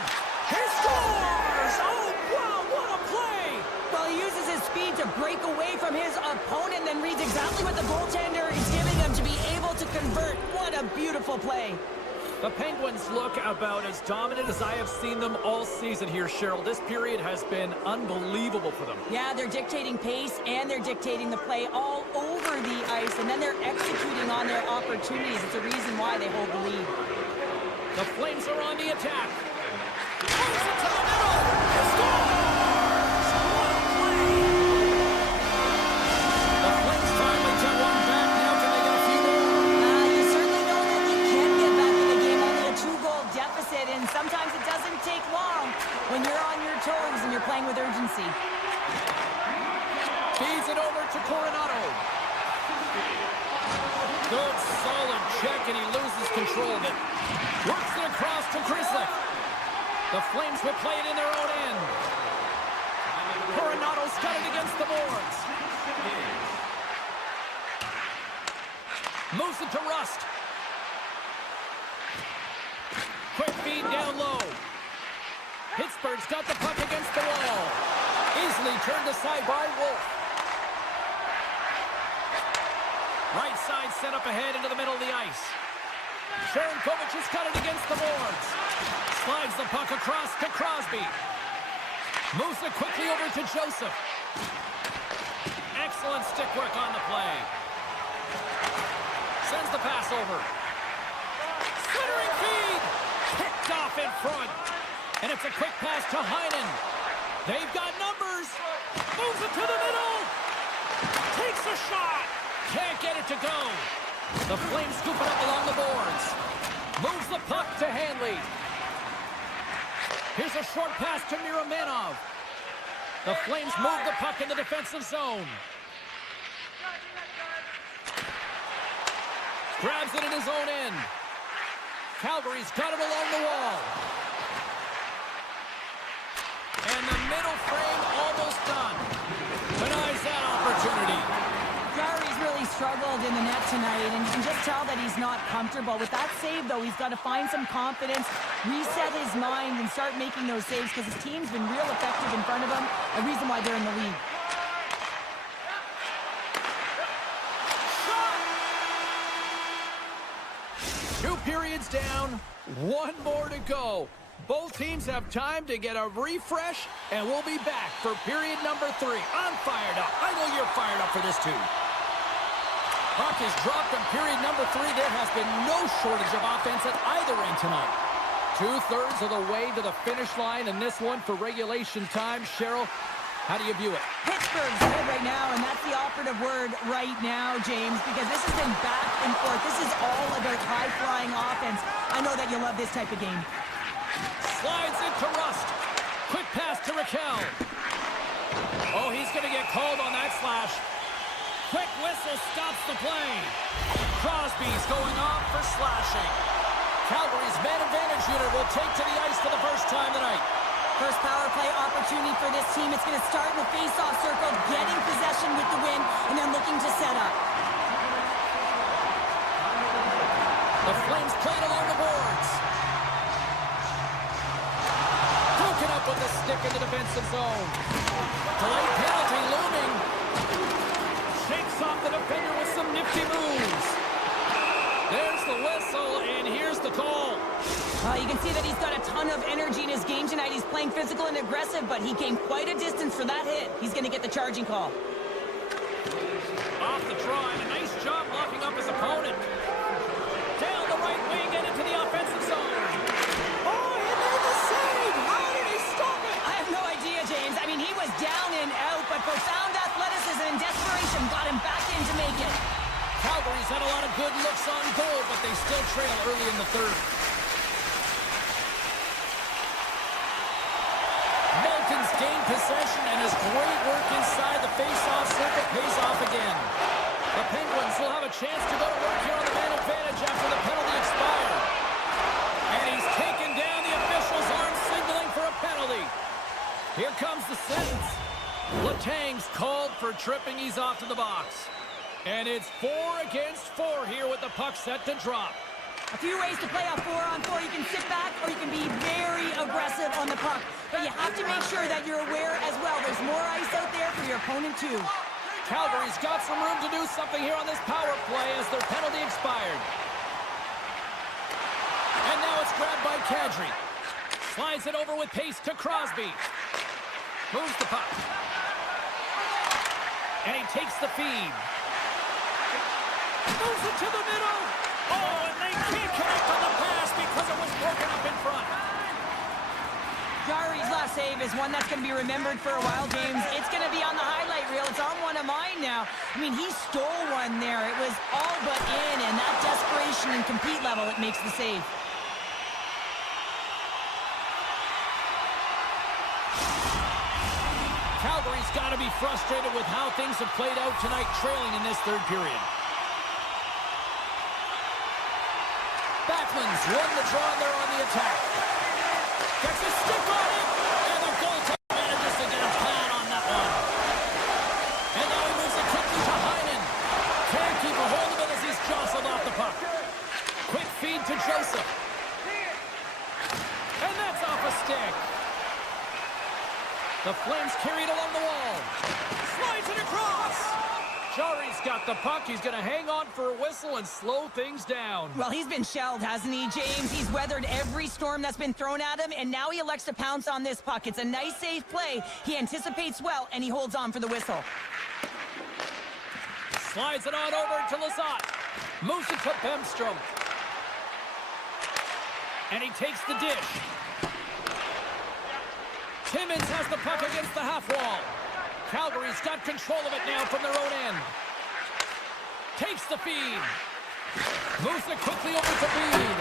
He scores! Oh, wow, what a play! Well, he uses his speed to break away from his opponent, then reads exactly what the goaltender is giving him to be able to convert. What a beautiful play. The Penguins look about as dominant as I have seen them all season here, Cheryl. This period has been unbelievable for them. Yeah, they're dictating pace and they're dictating the play all over the ice, and then they're executing on their opportunities. It's a reason why they hold the lead. The Flames are on the attack. Moves it to the middle. He scores! What a play! The Flames finally get one back. Now can they get a few more? You certainly know that you can get back in the game. Only a 2-goal deficit, and sometimes it doesn't take long when you're on your toes and you're playing with urgency. Feeds it over to Coronado. Good, solid check, and he loses control of it. Works it across to Grizzly. The Flames will play it in their own end. Coronado's got it against the boards. Moves it to Rust. Quick feed down low. Pittsburgh's got the puck against the wall. Easily turned aside by Wolf. Right side set up ahead into the middle of the ice. Sharankovic has got it against the boards. Slides the puck across to Crosby. Moves it quickly over to Joseph. Excellent stick work on the play. Sends the pass over. Centering feed. Picked off in front. And it's a quick pass to Heinen. They've got numbers. Moves it to the middle. Takes a shot. Can't get it to go. The Flames scoop it up along the boards. Moves the puck to Hanley. Here's a short pass to Miromanov. The Flames move the puck in the defensive zone. Grabs it in his own end. Calgary's got it along the wall. And the middle frame almost done. Denies that opportunity. Calgary's really struggled in the net tonight, and you can just tell that he's not comfortable. With that save, though, he's got to find some confidence, reset his mind, and start making those saves because his team's been real effective in front of him, a reason why they're in the lead. Two periods down, one more to go. Both teams have time to get a refresh, and we'll be back for period number 3. I'm fired up. I know you're fired up for this too. Puck is dropped in period number 3. There has been no shortage of offense at either end tonight. 2/3 of the way to the finish line in this one for regulation time. Cheryl, how do you view it? Pittsburgh's good right now, and that's the operative word right now, James, because this has been back and forth. This is all about high-flying offense. I know that you love this type of game. Slides into Rust. Quick pass to Raquel. Oh, he's going to get called on that slash. Quick whistle stops the play. Crosby's going off for slashing. Calgary's man advantage unit will take to the ice for the first time tonight. First power play opportunity for this team. It's going to start in the face-off circle, getting possession with the win, and then looking to set up. The Flames played along the boards. Broken up with the stick in the defensive zone. Delayed penalty looming. Shakes off the defender with some nifty moves. There's the whistle, and here's the call. You can see that he's got a ton of energy in his game tonight. tonight. He's playing physical and aggressive, but he came quite a distance for that hit. He's going to get the charging call. Off the draw, and a nice job locking up his opponent. Down the right wing and into the offensive zone. Oh, he made the save! How did he stop it? I have no idea, James. I mean, he was down and out, but profound athleticism and desperation got him back in to make it. Calgary's had a lot of good looks on goal, but they still trail early in the third. Milton's gained possession, and his great work inside the face-off circle pays off again. The Penguins will have a chance to go to work here on the man advantage after the penalty expired. And he's taken down. The official's arm signaling for a penalty. Here comes the sentence. Letang's called for tripping. He's off to the box. And it's 4 against 4 here with the puck set to drop. A few ways to play a 4-on-4. You can sit back or you can be very aggressive on the puck. But you have to make sure that you're aware as well. There's more ice out there for your opponent too. Calgary's got some room to do something here on this power play as their penalty expired. And now it's grabbed by Kadri. Slides it over with pace to Crosby. Moves the puck. And he takes the feed. Moves it to the middle. Oh, and they can't connect on the pass because it was broken up in front. Jari's last save is one that's going to be remembered for a while, James. It's going to be on the highlight reel. It's on one of mine now. I mean, he stole one there. It was all but in, and that desperation and compete level, it makes the save. Calgary's got to be frustrated with how things have played out tonight, trailing in this third period. Backman's won the draw there on the attack. Gets a stick on it, and the goaltender manages to get a pad on that one. And now he moves it quickly to Heinen. Can't keep a hold of it as he's jostled off the puck. Quick feed to Joseph. And that's off a stick. The Flames carry it along the wall. Slides it across. Jari's got the puck. He's going to hang on for a whistle and slow things down. Well, he's been shelled, hasn't he, James? He's weathered every storm that's been thrown at him, and now he elects to pounce on this puck. It's a nice, safe play. He anticipates well, and he holds on for the whistle. Slides it on over to Lizotte. Moves it to Bemstrom. And he takes the dish. Timmins has the puck against the half wall. Calgary's got control of it now from their own end. Takes the feed. Moves it quickly over to Reed.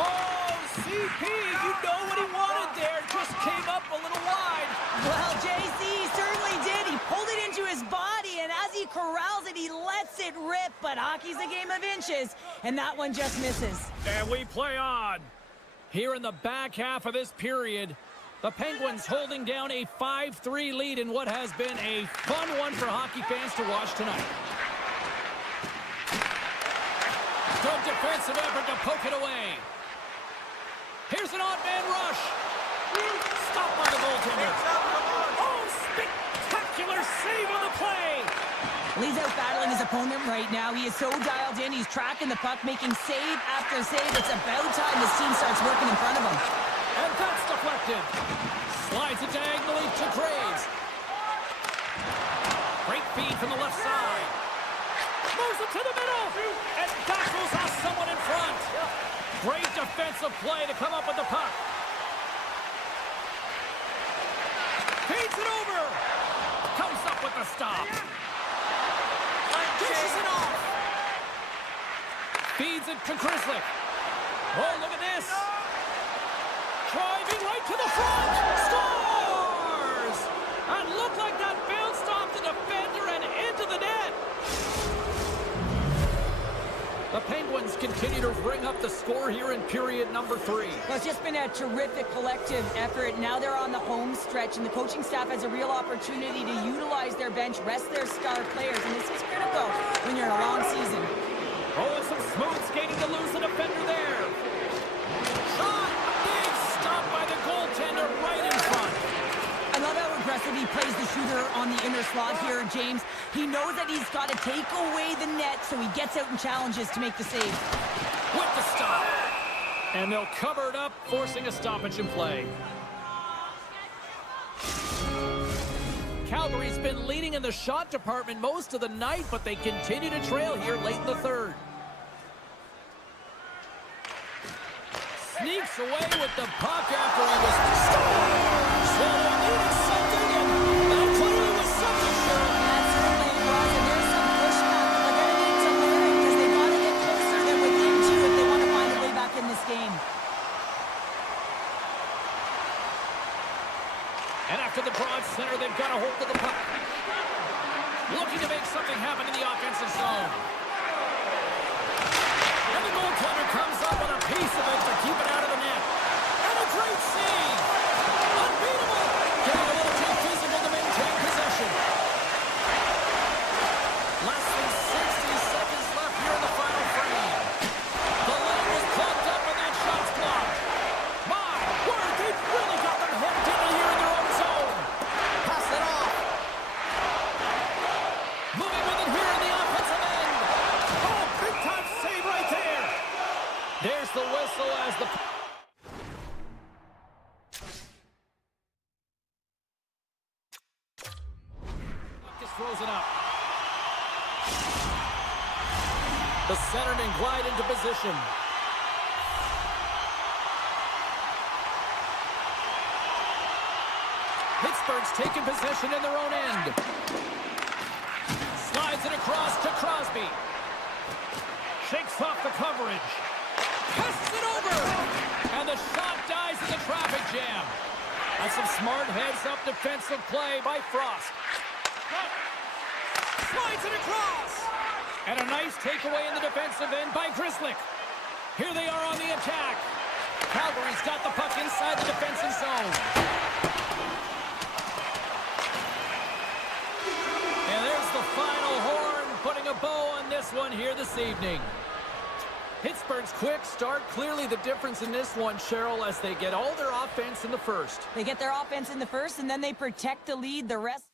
Oh, CP, you know what he wanted there. Just came up a little wide. Well, JC certainly did. He pulled it into his body, and as he corrals it, he lets it rip. But hockey's a game of inches, and that one just misses. And we play on. Here in the back half of this period, the Penguins holding down a 5-3 lead in what has been a fun one for hockey fans to watch tonight. Good defensive effort to poke it away. Here's an odd man rush. Stopped by the goaltender. Oh, spectacular save on the play. He's out battling his opponent right now. He is so dialed in. He's tracking the puck, making save after save. It's about time his team starts working in front of him. And that's deflected. Slides it diagonally to Graves. Great feed from the left side. Moves it to the middle. And tackles off someone in front. Great defensive play to come up with the puck. Feeds it over. Comes up with the stop. Dishes it off. Feeds it to Krislick. Oh, look at this. Driving right to the front. Scores! And looked like that bounced off the defender and into the net. The Penguins continue to bring up the score here in period number 3. Well, it's just been a terrific collective effort. Now they're on the home stretch, and the coaching staff has a real opportunity to utilize their bench, rest their star players, and this is critical when you're in a long season. Oh, and some smooth skating to lose the defender there. Shot! Big stop by the goaltender right in front. I love how aggressive he plays the shooter on the inner slot here, James. He knows that he's got to take away the net, so he gets out and challenges to make the save. With the stop. And they'll cover it up, forcing a stoppage in play. Calgary's been leading in the shot department most of the night, but they continue to trail here late in the third. Sneaks away with the puck after he was scored. So they needed something, and that clearly was something, Cheryl. That certainly was, and there's some pushback, but they're going to need to learn because they've got to get closer than within two if they want to find a way back in this game. And after the draw at center, they've got a hold of the puck. Looking to make something happen in the offensive zone. And the goaltender comes up with a piece of it to keep it out of the net. And a great save! Unbeatable! Getting a little too physical to maintain possession. Less than 60 seconds left here in the final frame. The lane was plugged up and that shot's blocked. My word, they've really got them hemmed in here in their own zone. Pass it off. Moving with it here in the offensive end. Oh, big time save right there. There's the whistle as the... puck is frozen up. The centermen glide into position. Pittsburgh's taking possession in their own end. Slides it across to Crosby. Shakes off the coverage. Passes it over. And the shot dies in the traffic jam. That's some smart heads-up defensive play by Frost. Slides it across. And a nice takeaway in the defensive end by Grzelcyk. Here they are on the attack. Calgary's got the puck inside the defensive zone. And there's the final horn, putting a bow on this one here this evening. Pittsburgh's quick start, clearly the difference in this one, Cheryl, as they get all their offense in the first. They get their offense in the first, and then they protect the lead the rest.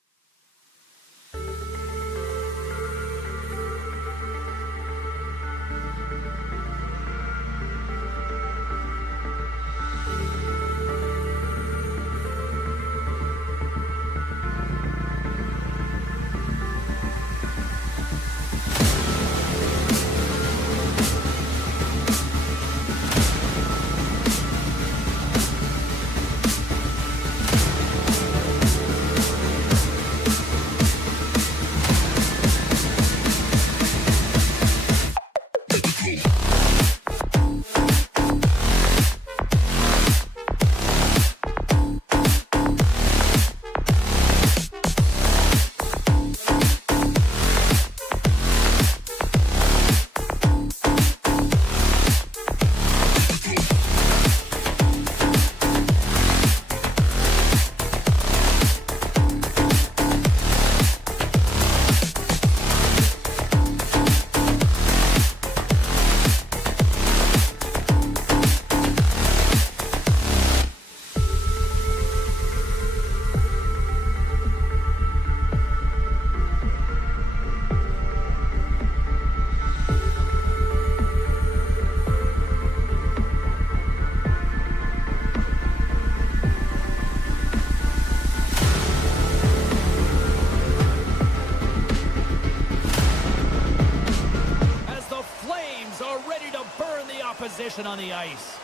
Opposition on the ice.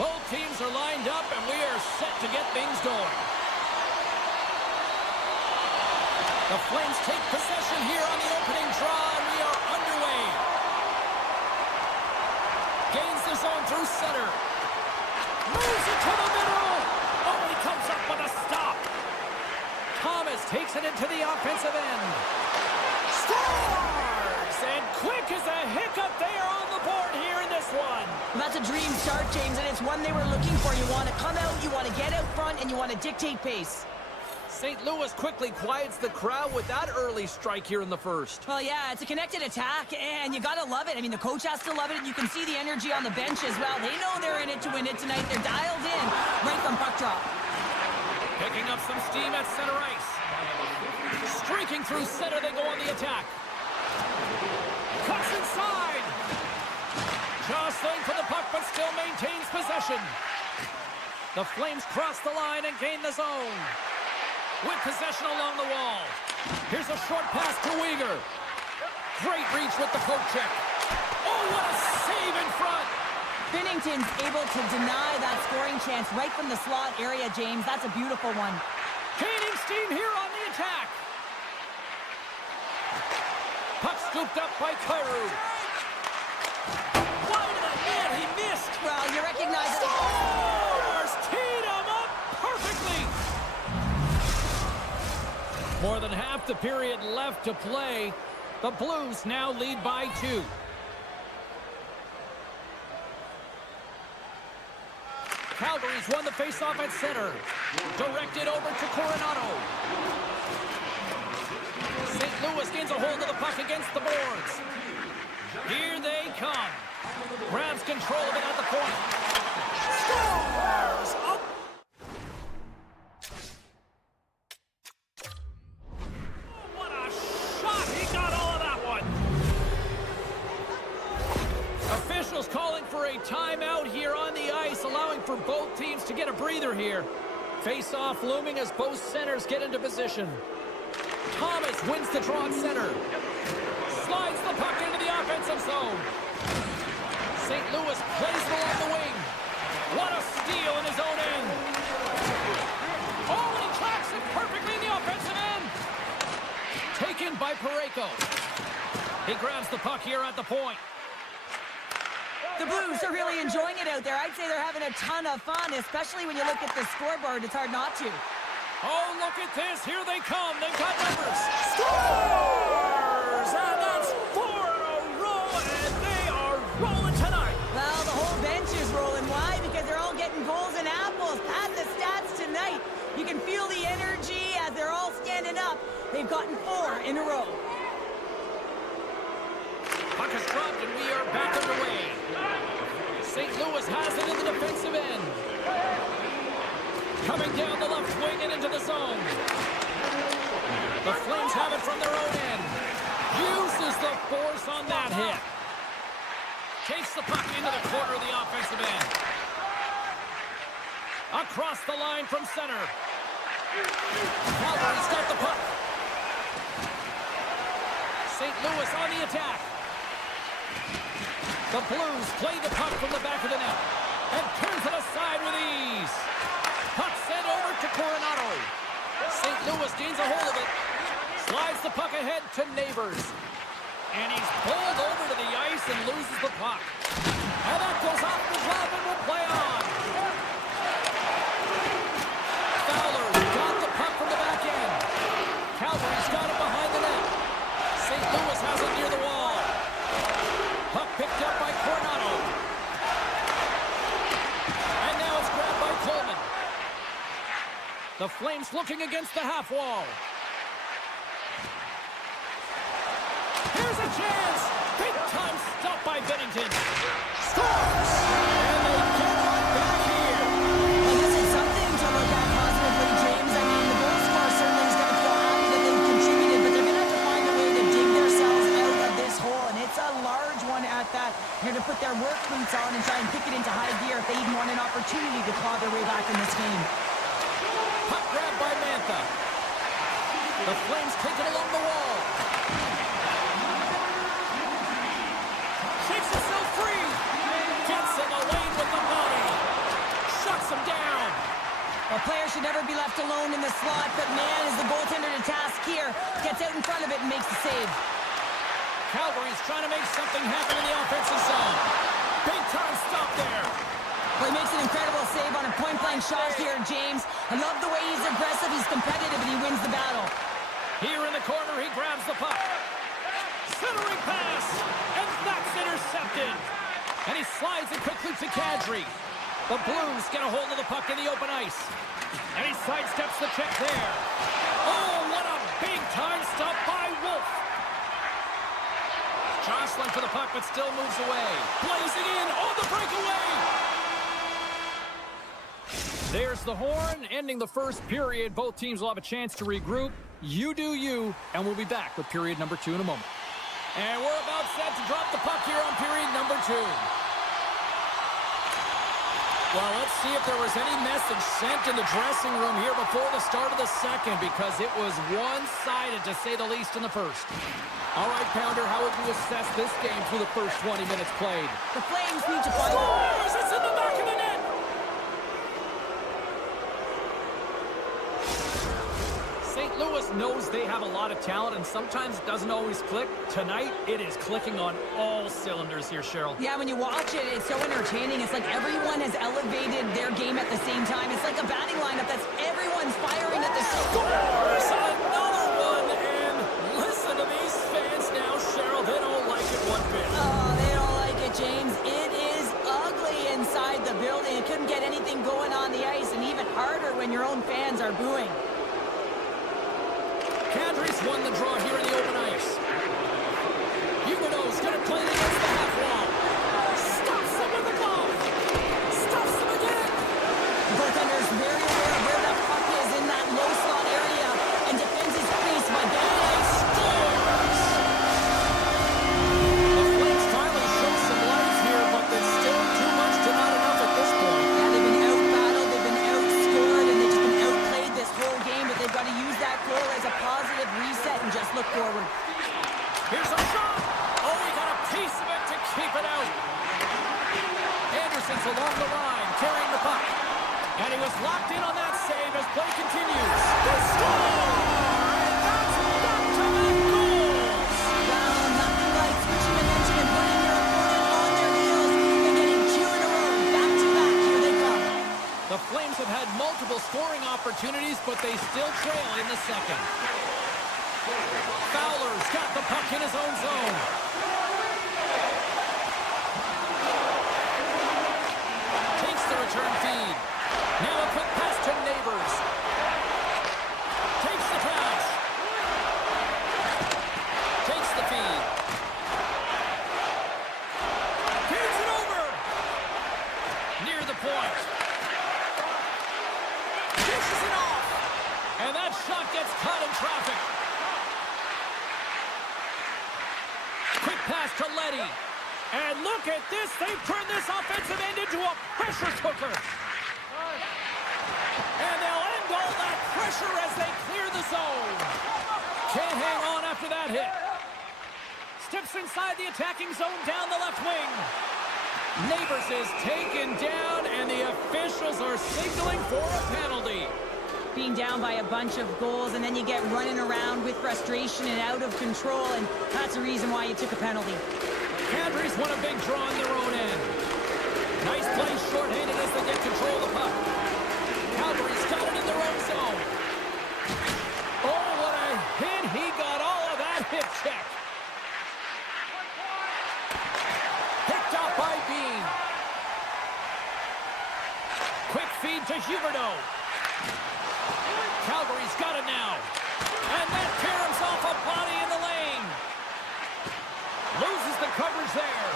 Both teams are lined up and we are set to get things going. The Flames take possession here on the opening draw and we are underway. Gains the zone through center. Moves it to the middle. Oh, he comes up with a stop. Thomas takes it into the offensive end. Scores! And quick as a hiccup, they are on the board here in this one. That's a dream start, James, and it's one they were looking for. You want to come out, you want to get out front, and you want to dictate pace. St. Louis quickly quiets the crowd with that early strike here in the first. Well, yeah, it's a connected attack, and you got to love it. I mean, the coach has to love it, and you can see the energy on the bench as well. They know they're in it to win it tonight. They're dialed in right from puck drop. Picking up some steam at center ice. Streaking through center, they go on the attack. Cuts inside. Jostling for the puck, but still maintains possession. The Flames cross the line and gain the zone. With possession along the wall. Here's a short pass to Uyghur. Great reach with the poke check. Oh, what a save in front. Binnington's able to deny that scoring chance right from the slot area, James. That's a beautiful one. Gaining steam here on the attack. Puck scooped up by Kyrou. Wide of the net, he missed. Well, you recognize it. Scores! Teed him up perfectly. More than half the period left to play. The Blues now lead by 2. Calgary's won the faceoff at center. Directed over to Coronado. St. Louis gains a hold of the puck against the boards. Here they come. Grabs control of it at the point. Scores! Up! Oh, what a shot! He got all of that one. Officials calling for a timeout here on the ice, allowing for both teams to get a breather here. Face-off looming as both centers get into position. Thomas wins the draw at center. Slides the puck into the offensive zone. St. Louis plays it along the wing. What a steal in his own end. Oh, and he tracks it perfectly in the offensive end. Taken by Parayko. He grabs the puck here at the point. The Blues are really enjoying it out there. I'd say they're having a ton of fun, especially when you look at the scoreboard. It's hard not to. Oh, look at this. Here they come. They've got numbers. Scores! And that's 4 in a row, and they are rolling tonight. Well, the whole bench is rolling. Why? Because they're all getting goals and apples. At the stats tonight, you can feel the energy as they're all standing up. They've gotten 4 in a row. Puck is dropped, and we are back underway. St. Louis has it in the defensive end. Coming down the left wing and into the zone. The Flames have it from their own end. Uses the force on that hit. Takes the puck into the corner of the offensive end. Across the line from center. Calgary's got the puck. St. Louis on the attack. The Blues play the puck from the back of the net and turns it aside with ease. Puck sent over to Coronado. St. Louis gains a hold of it. Slides the puck ahead to Neighbors. And he's pulled over to the ice and loses the puck. And that goes off the glove and will play on. Fowler got the puck from the back end. Calgary's got it behind the net. St. Louis has it near the wall. Puck picked up by Coronado. And now it's grabbed by Coleman. The Flames looking against the half wall. Here's a chance. Big time stop by Binnington. Scores! And they get right back here. Well, this is something to look at positively, James. I mean, the goal scorer certainly is going to feel happy that they've contributed, but they're going to have to find a way to dig themselves out of this hole, and it's a large one at that. They're going to put their work boots on and try and kick it into high gear if they even want an opportunity to claw their way back in this game. Puck grab by Mantha. The Flames take it along the wall. Shakes himself free. Gets in the lane with the body. Shuts him down. A player should never be left alone in the slot, but man, is the goaltender to task here. Gets out in front of it and makes the save. Calgary's trying to make something happen in the offensive zone. Big time stop there. Well, he makes an incredible save on a point-blank shot here, James. I love the way he's aggressive, he's competitive, and he wins the battle. Here in the corner, he grabs the puck. Centering pass, and that's intercepted. And he slides it quickly to Kadri. The Blues get a hold of the puck in the open ice. And he sidesteps the check there. Oh, what a big-time stop by Wolf. Jostling for the puck, but still moves away. Blazing in, oh, the breakaway! There's the horn, ending the first period. Both teams will have a chance to regroup. You do you, and we'll be back with period number 2 in a moment. And we're about set to drop the puck here on period number 2. Well, let's see if there was any message sent in the dressing room here before the start of the second, because it was one-sided, to say the least, in the first. All right, Pounder, how would you assess this game through the first 20 minutes played? The Flames need to find... Scores! It's in the back of the net! St. Louis knows they have a lot of talent, and sometimes it doesn't always click. Tonight, it is clicking on all cylinders here, Cheryl. Yeah, when you watch it, it's so entertaining. It's like everyone has elevated their game at the same time. It's like a batting lineup that's everyone's firing at the same time. Scores! Another one, and listen to these fans now, Cheryl. They don't like it one bit. Oh, they don't like it, James. It is ugly inside the building. It couldn't get anything going on the ice, and even harder when your own fans are booing. Calgary's won the draw here in the open ice. Huberdeau's going to play against the half wall. Stops him with the glove. Stops him again. Goaltender's very aware of where that puck is in that low slot area and defends his crease by getting it. Scores! The Flames finally show some life here, but there's still too much to not enough at this point. Yeah, they've been out-battled, they've been outscored, and they've just been outplayed this whole game, but they've got to use that goal as a positive reset and just look forward. Here's a shot. Oh, he got a piece of it to keep it out. Anderson's along the line, carrying the puck. And he was locked in on that save as play continues. They score! And that's back-to-back goals! Well, nothing like switching momentum and putting your opponent on their heels and getting two in a row. Back-to-back, here they come. The Flames have had multiple scoring opportunities, but they still trail in the second. Fowler's got the puck in his own zone. Takes the return feed. Now a quick pass to Neighbors. Takes the pass. Takes the feed. Feeds it over. Near the point. Dishes it off. And that shot gets caught in traffic. Quick pass to Letty. And look at this. They've turned this offensive end into a pressure cooker. And they'll end all that pressure as they clear the zone. Can't hang on after that hit. Steps inside the attacking zone down the left wing. Neighbors is taken down, and the officials are signaling for a penalty. Being down by a bunch of goals, and then you get running around with frustration and out of control, and that's the reason why you took a penalty. Calgary's won a big draw on their own end. Nice play short-handed as they get control of the puck. Calgary's got it in their own zone. Oh, what a hit. He got all of that hip check. Picked up by Bean. Quick feed to Huberdeau. Calgary's got it now. And that tears off a body in the lane. Loses the coverage there.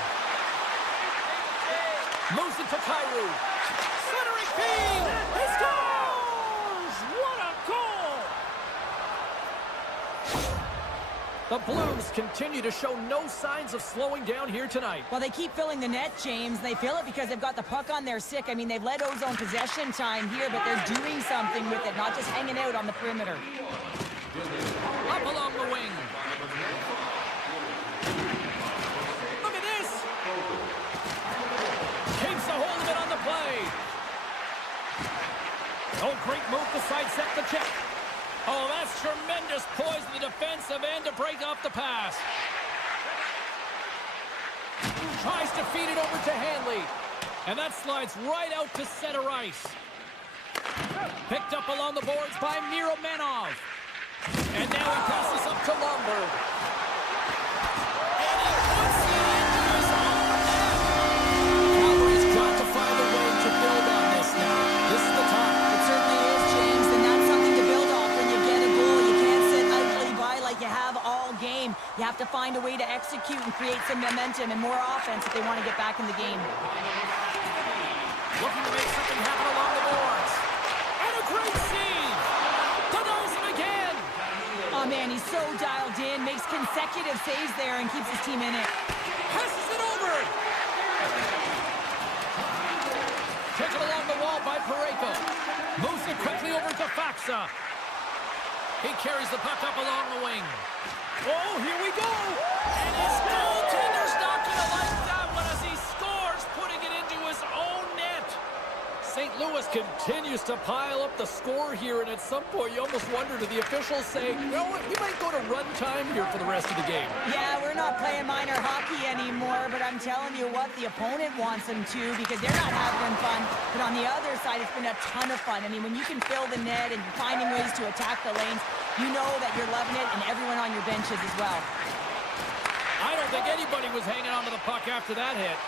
Moves it to Kyrou. Centering feed. He scores! What a goal! The Blues continue to show no signs of slowing down here tonight. Well, they keep filling the net, James. They fill it because they've got the puck on their stick. I mean, they've led Ozone possession time here, but they're doing something with it, not just hanging out on the perimeter. Up along the wing. Look at this. Keeps a hold of it on the play. Oh, great move to sidestep the check. Oh, that's tremendous poise in the defensive end to break off the pass. Tries to feed it over to Hanley. And that slides right out to center ice. Picked up along the boards by Miromenov. And now he passes up to Lomberg. And he puts it into his own net. Calgary's got to find a way to build on this now. This is the time. It certainly is, James, and that's something to build off when you get a goal. You can't sit idly by like you have all game. You have to find a way to execute and create some momentum and more offense if they want to get back in the game. Looking to make something happen along the boards. And a great save. Denies him again. Oh, man, he's so dialed in, makes consecutive saves there and keeps his team in it. Passes it over. Took it a out by Parayko. Moves it quickly over to Faxa. He carries the puck up along the wing. Oh, here we go! And his goaltender's not going to like that one as he scores, putting it into his own net. St. Louis continues to pile up the score here, and at some point you almost wonder, do the officials say, you know what, we might go to run time here for the rest of the game. Yeah, we're not playing minor hockey anymore, but I'm telling you what, the opponent wants them to because they're not having fun. But on the other side, it's been a ton of fun. I mean, when you can fill the net and finding ways to attack the lanes, you know that you're loving it, and everyone on your benches as well. I don't think anybody was hanging on to the puck after that hit.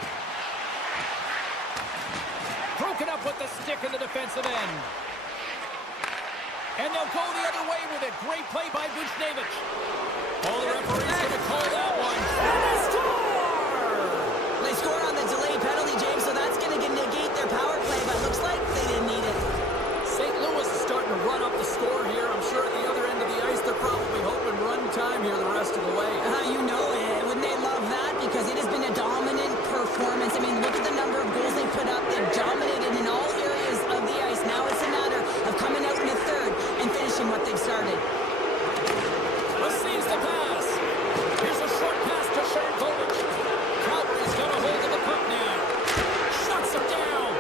Broken up with the stick in the defensive end. And they'll go the other way with it. Great play by Buchnevich. Oh, the referee's going to call that one. And they score! They scored on the delayed penalty, James, so that's going to negate their power play, but it looks like they didn't need it. St. Louis is starting to run up the score here. I'm sure at the other end of the ice, they're probably hoping run time here the rest of the way. You know it. Wouldn't they love that? Because it has been a dominant performance. I mean, look at the number of goals they put up. They've dominated in all areas of the ice. Now it's a matter of coming out in the third and finishing what they've started. Receives the pass. Here's a short pass to Sharankovic. Calgary's got a hold of the puck now. Shuts him down.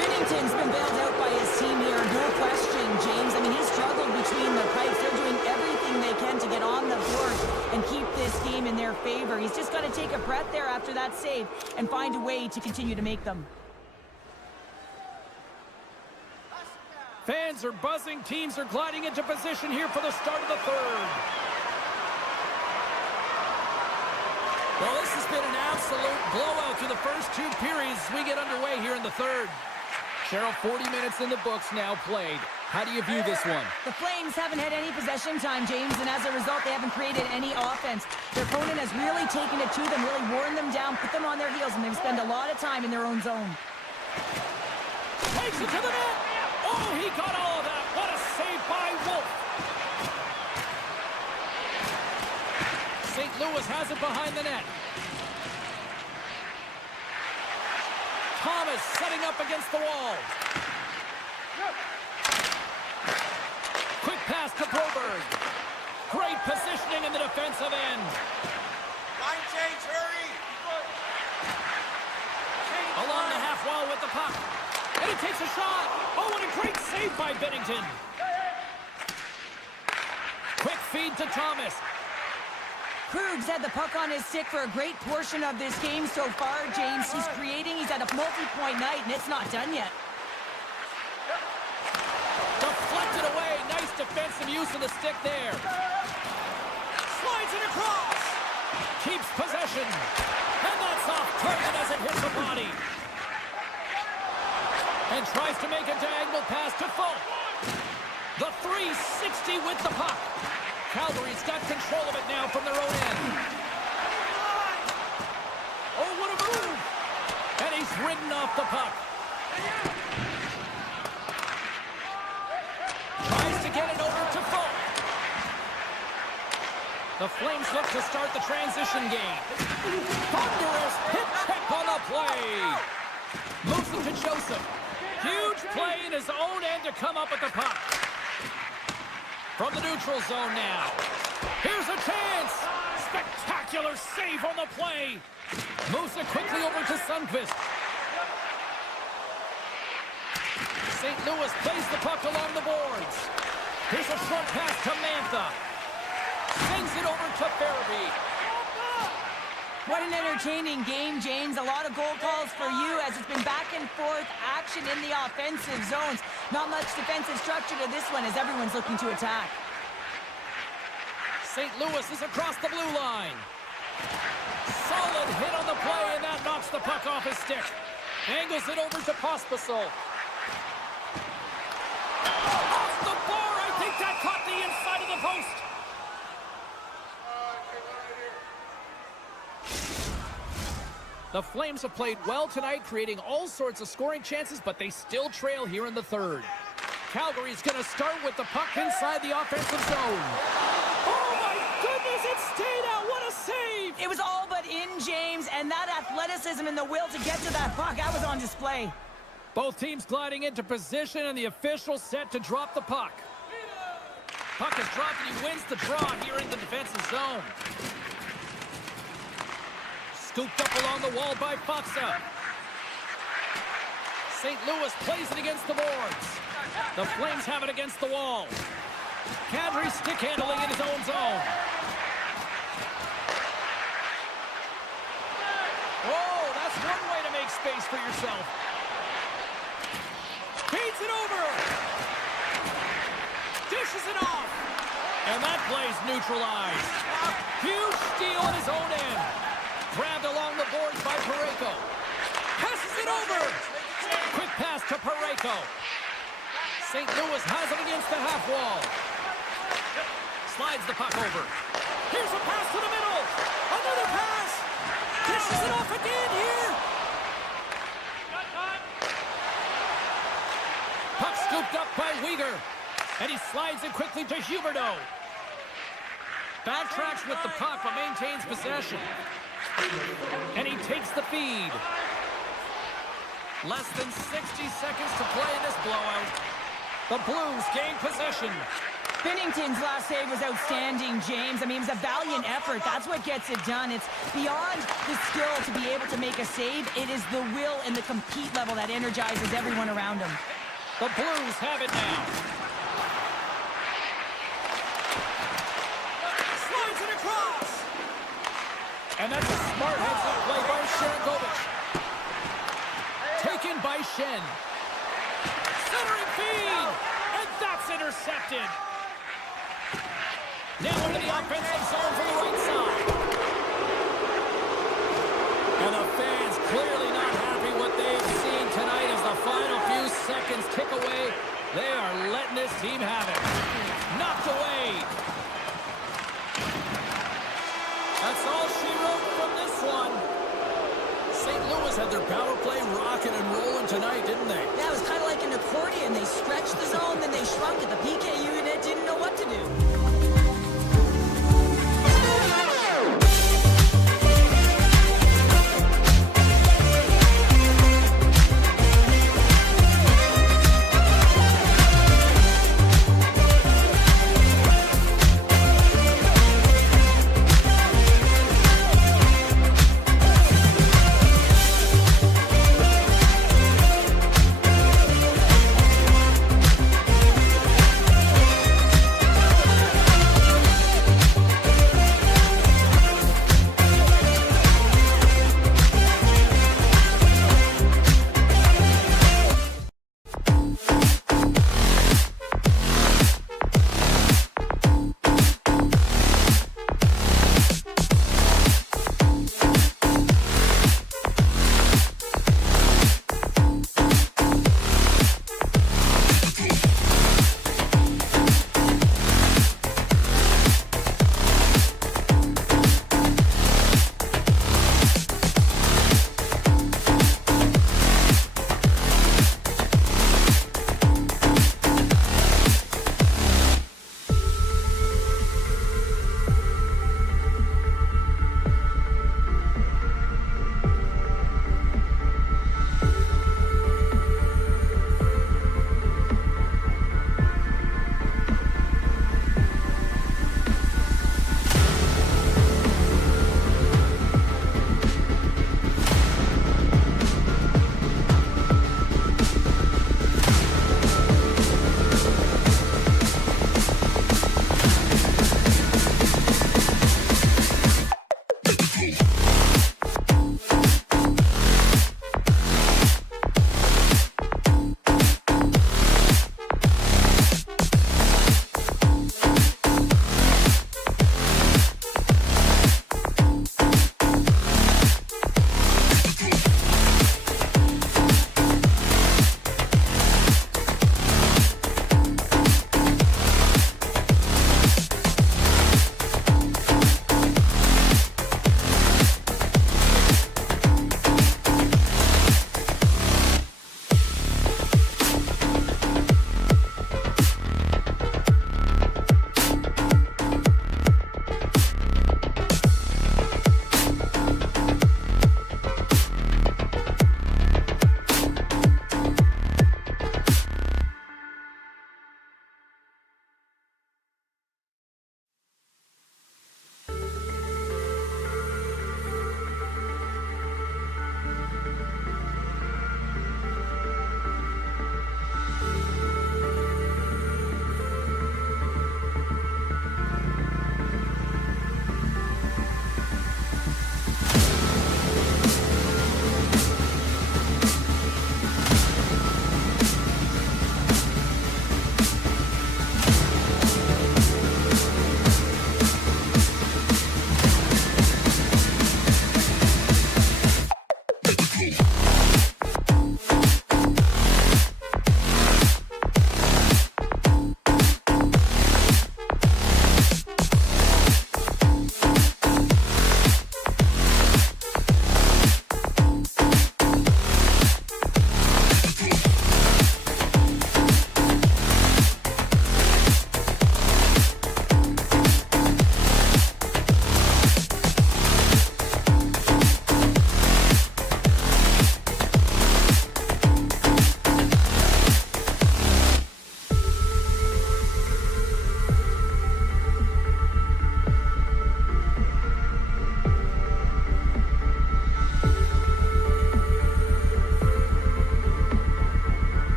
Binnington's been bailed out by his team here. No question, James. I mean, he's struggled between the pipes. They're doing everything they can to get on the board and keep this game in their favor. He's just got to take a breath there after that save and find a way to continue to make them. Fans are buzzing. Teams are gliding into position here for the start of the third. Well, this has been an absolute blowout through the first two periods as we get underway here in the third. Cheryl, 40 minutes in the books now played. How do you view this one? The Flames haven't had any possession time, James, and as a result, they haven't created any offense. Their opponent has really taken it to them, really worn them down, put them on their heels, and they've spent a lot of time in their own zone. Takes it to the net. Oh, he got all of that. What a save by Wolf. St. Louis has it behind the net. Thomas setting up against the wall. Quick pass to Broberg. Great positioning in the defensive end. Line change, hurry! Along the half wall with the puck. And he takes a shot. Oh, what a great save by Binnington. Quick feed to Thomas. Krug's had the puck on his stick for a great portion of this game so far, James. He's creating, he's had a multi-point night, and it's not done yet. Deflected away. Nice defensive use of the stick there. Slides it across. Keeps possession. And that's off target as it hits the body. And tries to make a diagonal pass to Fulk. The 360 with the puck. Calgary's got control of it now from their own end. Oh, what a move! And he's ridden off the puck. Tries to get it over to Fulk. The Flames look to start the transition game. Thunderous hit check on the play. Moves it to Joseph. Huge play in his own end to come up with the puck. From the neutral zone now. Here's a chance. Spectacular save on the play. Moves it quickly over to Sundqvist. St. Louis plays the puck along the boards. Here's a short pass to Mantha. Sends it over to Farabee. What an entertaining game, James. A lot of goal calls for you as it's been back and forth action in the offensive zones. Not much defensive structure to this one as everyone's looking to attack. St. Louis is across the blue line. Solid hit on the play, and that knocks the puck off his stick. Angles it over to Pospisil. Off the bar! I think that caught the inside of the post. The Flames have played well tonight, creating all sorts of scoring chances, but they still trail here in the third. Calgary's going to start with the puck inside the offensive zone. Oh, my goodness, it stayed out. What a save! It was all but in, James, and that athleticism and the will to get to that puck, that was on display. Both teams gliding into position, and the official set to drop the puck. Puck is dropped, and he wins the draw here in the defensive zone. Scooped up along the wall by Foxa. St. Louis plays it against the boards. The Flames have it against the wall. Kadri stick handling in his own zone. Oh, that's one way to make space for yourself. Feeds it over. Dishes it off. And that play's neutralized. Huge steal at his own end. Grabbed along the boards by Parayko. Passes it over. Quick pass to Parayko. St. Louis has it against the half wall. Slides the puck over. Here's a pass to the middle. Another pass. Dishes it off again here. Puck scooped up by Uyghur. And he slides it quickly to Huberdeau. Backtracks with the puck but maintains possession. And he takes the feed. Less than 60 seconds to play in this blowout. The Blues gain possession. Binnington's last save was outstanding, James. I mean, it was a valiant effort. That's what gets it done. It's beyond the skill to be able to make a save. It is the will and the compete level that energizes everyone around him. The Blues have it now. Slides it across. And that's a smart heads-up play by Sharangovich. Taken by Shen. Centering feed. And that's intercepted. Now into the offensive zone from the right side. And the fans clearly not happy what they've seen tonight as the final few seconds tick away. They are letting this team have it. Knocked away. That's all she wrote from this one. St. Louis had their power play rocking and rolling tonight, didn't they? Yeah, it was kind of like an accordion. They stretched the zone, then they shrunk it. The PK unit didn't know what to do.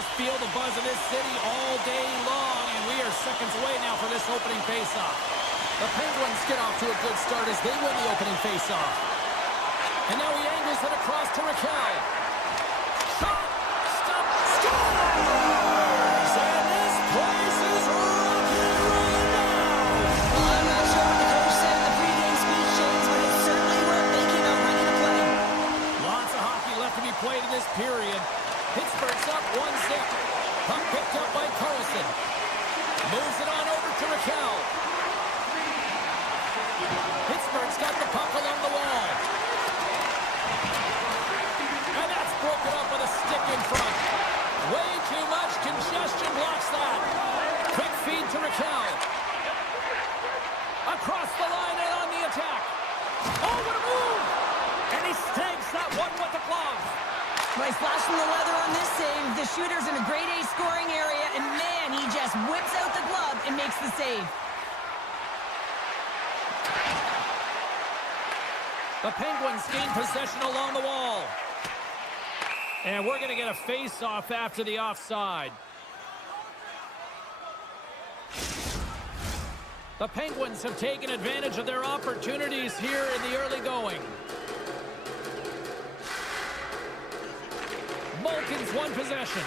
just feel the buzz of this city all day long, and we are seconds away now for this opening faceoff. The Penguins get off to a good start as they win the opening faceoff. And now he angles it across to Raquel. Shot! Stop! Scores! And this place is rocking right now! Well, I'm not sure what the coach said in the pregame speech, James, but it certainly worked. They came out ready to play. Lots of hockey left to be played in this period. Pittsburgh's up 1-0. Puck picked up by Carlson. Moves it on over to Raquel. Pittsburgh's got the puck along the wall. And that's broken up with a stick in front. Way too much congestion blocks that. Quick feed to Raquel. Across the line and on the attack. Oh, what a move! And he snags that one with the glove. Nice flash from the leather on this save. The shooter's in a grade A scoring area, and man, he just whips out the glove and makes the save. The Penguins gain possession along the wall. And we're going to get a face-off after the offside. The Penguins have taken advantage of their opportunities here in the early going. Malkin's won possession.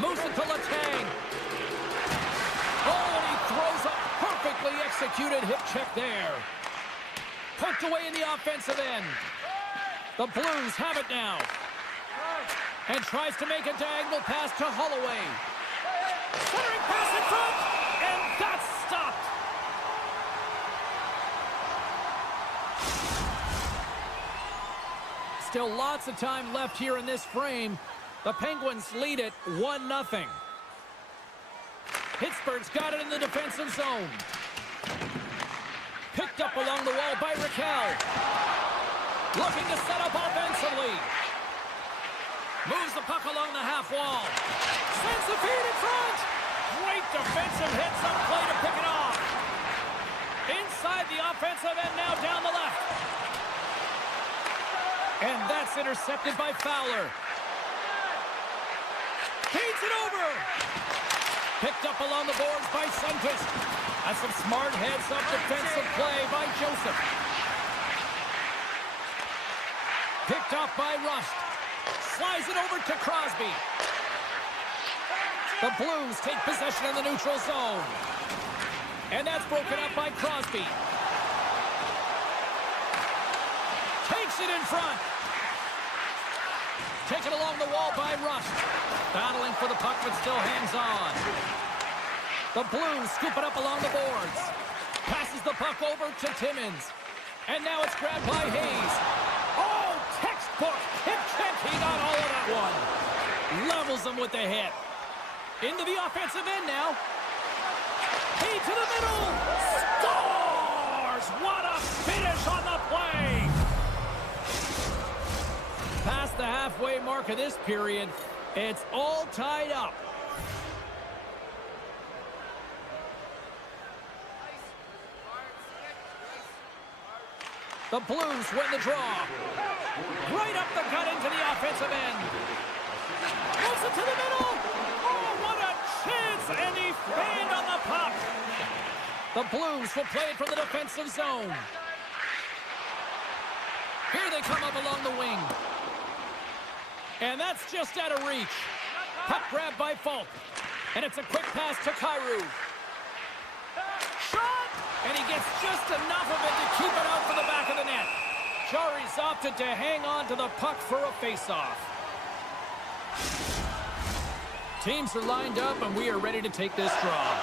Moves it to Letang. Oh, and he throws a perfectly executed hip check there. Poked away in the offensive end. The Blues have it now. And tries to make a diagonal pass to Holloway. Centering pass in front. And that's stopped. Still lots of time left here in this frame. The Penguins lead it 1-0. Pittsburgh's got it in the defensive zone. Picked up along the wall by Raquel. Looking to set up offensively. Moves the puck along the half wall. Sends the feed in front. Great defensive hit, some play to pick it off. Inside the offensive end now down the left. And that's intercepted by Fowler. Feeds it over. Picked up along the boards by Sundqvist. That's some smart heads-up defensive play by Joseph. Picked off by Rust. Slides it over to Crosby. The Blues take possession in the neutral zone. And that's broken up by Crosby. Takes it in front. Taken along the wall by Rust. Battling for the puck, but still hangs on. The Blues scoop it up along the boards. Passes the puck over to Timmins. And now it's grabbed by Hayes. Oh, textbook hip check. He got all of that one. Levels him with the hit. Into the offensive end now. Key to the middle. Scores! What a finish on the play. Past the halfway mark of this period, it's all tied up. The Blues win the draw. Right up the gut into the offensive end. Moves it to the middle. Oh, what a chance! And he fanned on the puck. The Blues will play it from the defensive zone. Here they come up along the wing. And that's just out of reach. Puck grab by Falk. And it's a quick pass to Kyrou. Shot! And he gets just enough of it to keep it out for the back of the net. Jari's opted to hang on to the puck for a face-off. Teams are lined up, and we are ready to take this draw.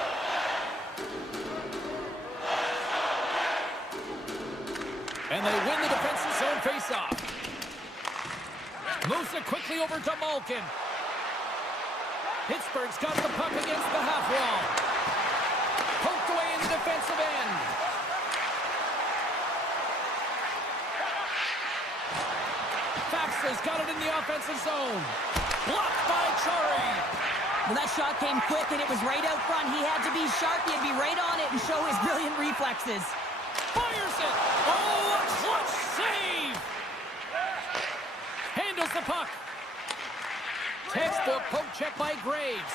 And they win the defensive zone face-off. Moves it quickly over to Malkin. Pittsburgh's got the puck against the half wall. Poked away in the defensive end. Faxa's got it in the offensive zone. Blocked by Chari. Well, that shot came quick, and it was right out front. He had to be sharp. He had to be right on it and show his brilliant reflexes. Fires it. Oh, a clutch save. Handles the puck. Textbook poke check by Graves.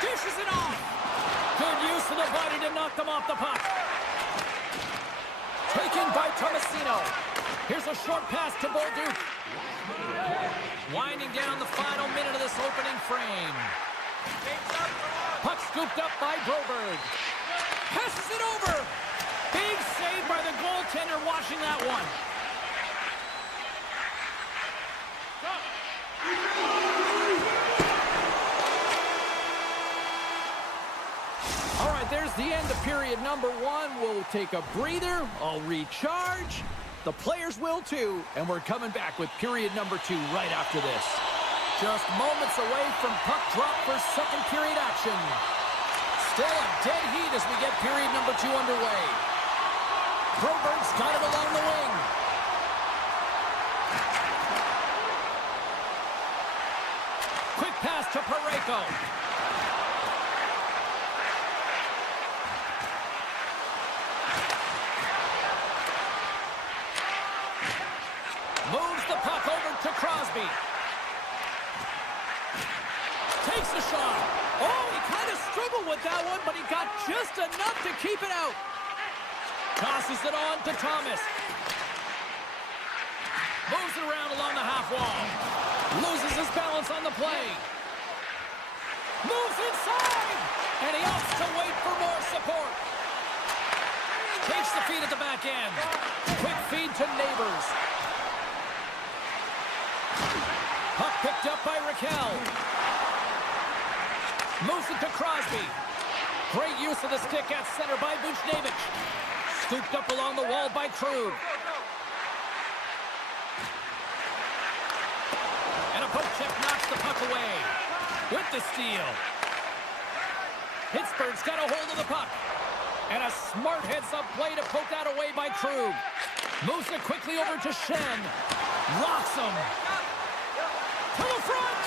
Dishes it off. Good use of the body to knock them off the puck. Taken by Tomasino. Here's a short pass to Bolduc. Winding down the final minute of this opening frame. Puck scooped up by Broberg. Passes it over. Big save by the goaltender watching that one. All right, there's the end of period number 1. We'll take a breather. I'll recharge. The players will too. And we're coming back with period number 2 right after this. Just moments away from puck drop for second period action. Still a dead heat as we get period number 2 underway. Broberg's got it along the wing. Quick pass to Parayko. Moves the puck over to Crosby. Takes the shot. Oh, he kind of struggled with that one, but he got just enough to keep it out. Tosses it on to Thomas. Moves it around along the half wall. Loses his balance on the play. Moves inside. And he opts to wait for more support. Takes the feed at the back end. Quick feed to Neighbors. Puck picked up by Raquel. Moves it to Crosby. Great use of the stick at center by Buchnevich. Scooped up along the wall by Krug. And a poke check knocks the puck away. With the steal. Pittsburgh's got a hold of the puck. And a smart heads-up play to poke that away by Krug. Moves it quickly over to Shen. Locks him. To the front.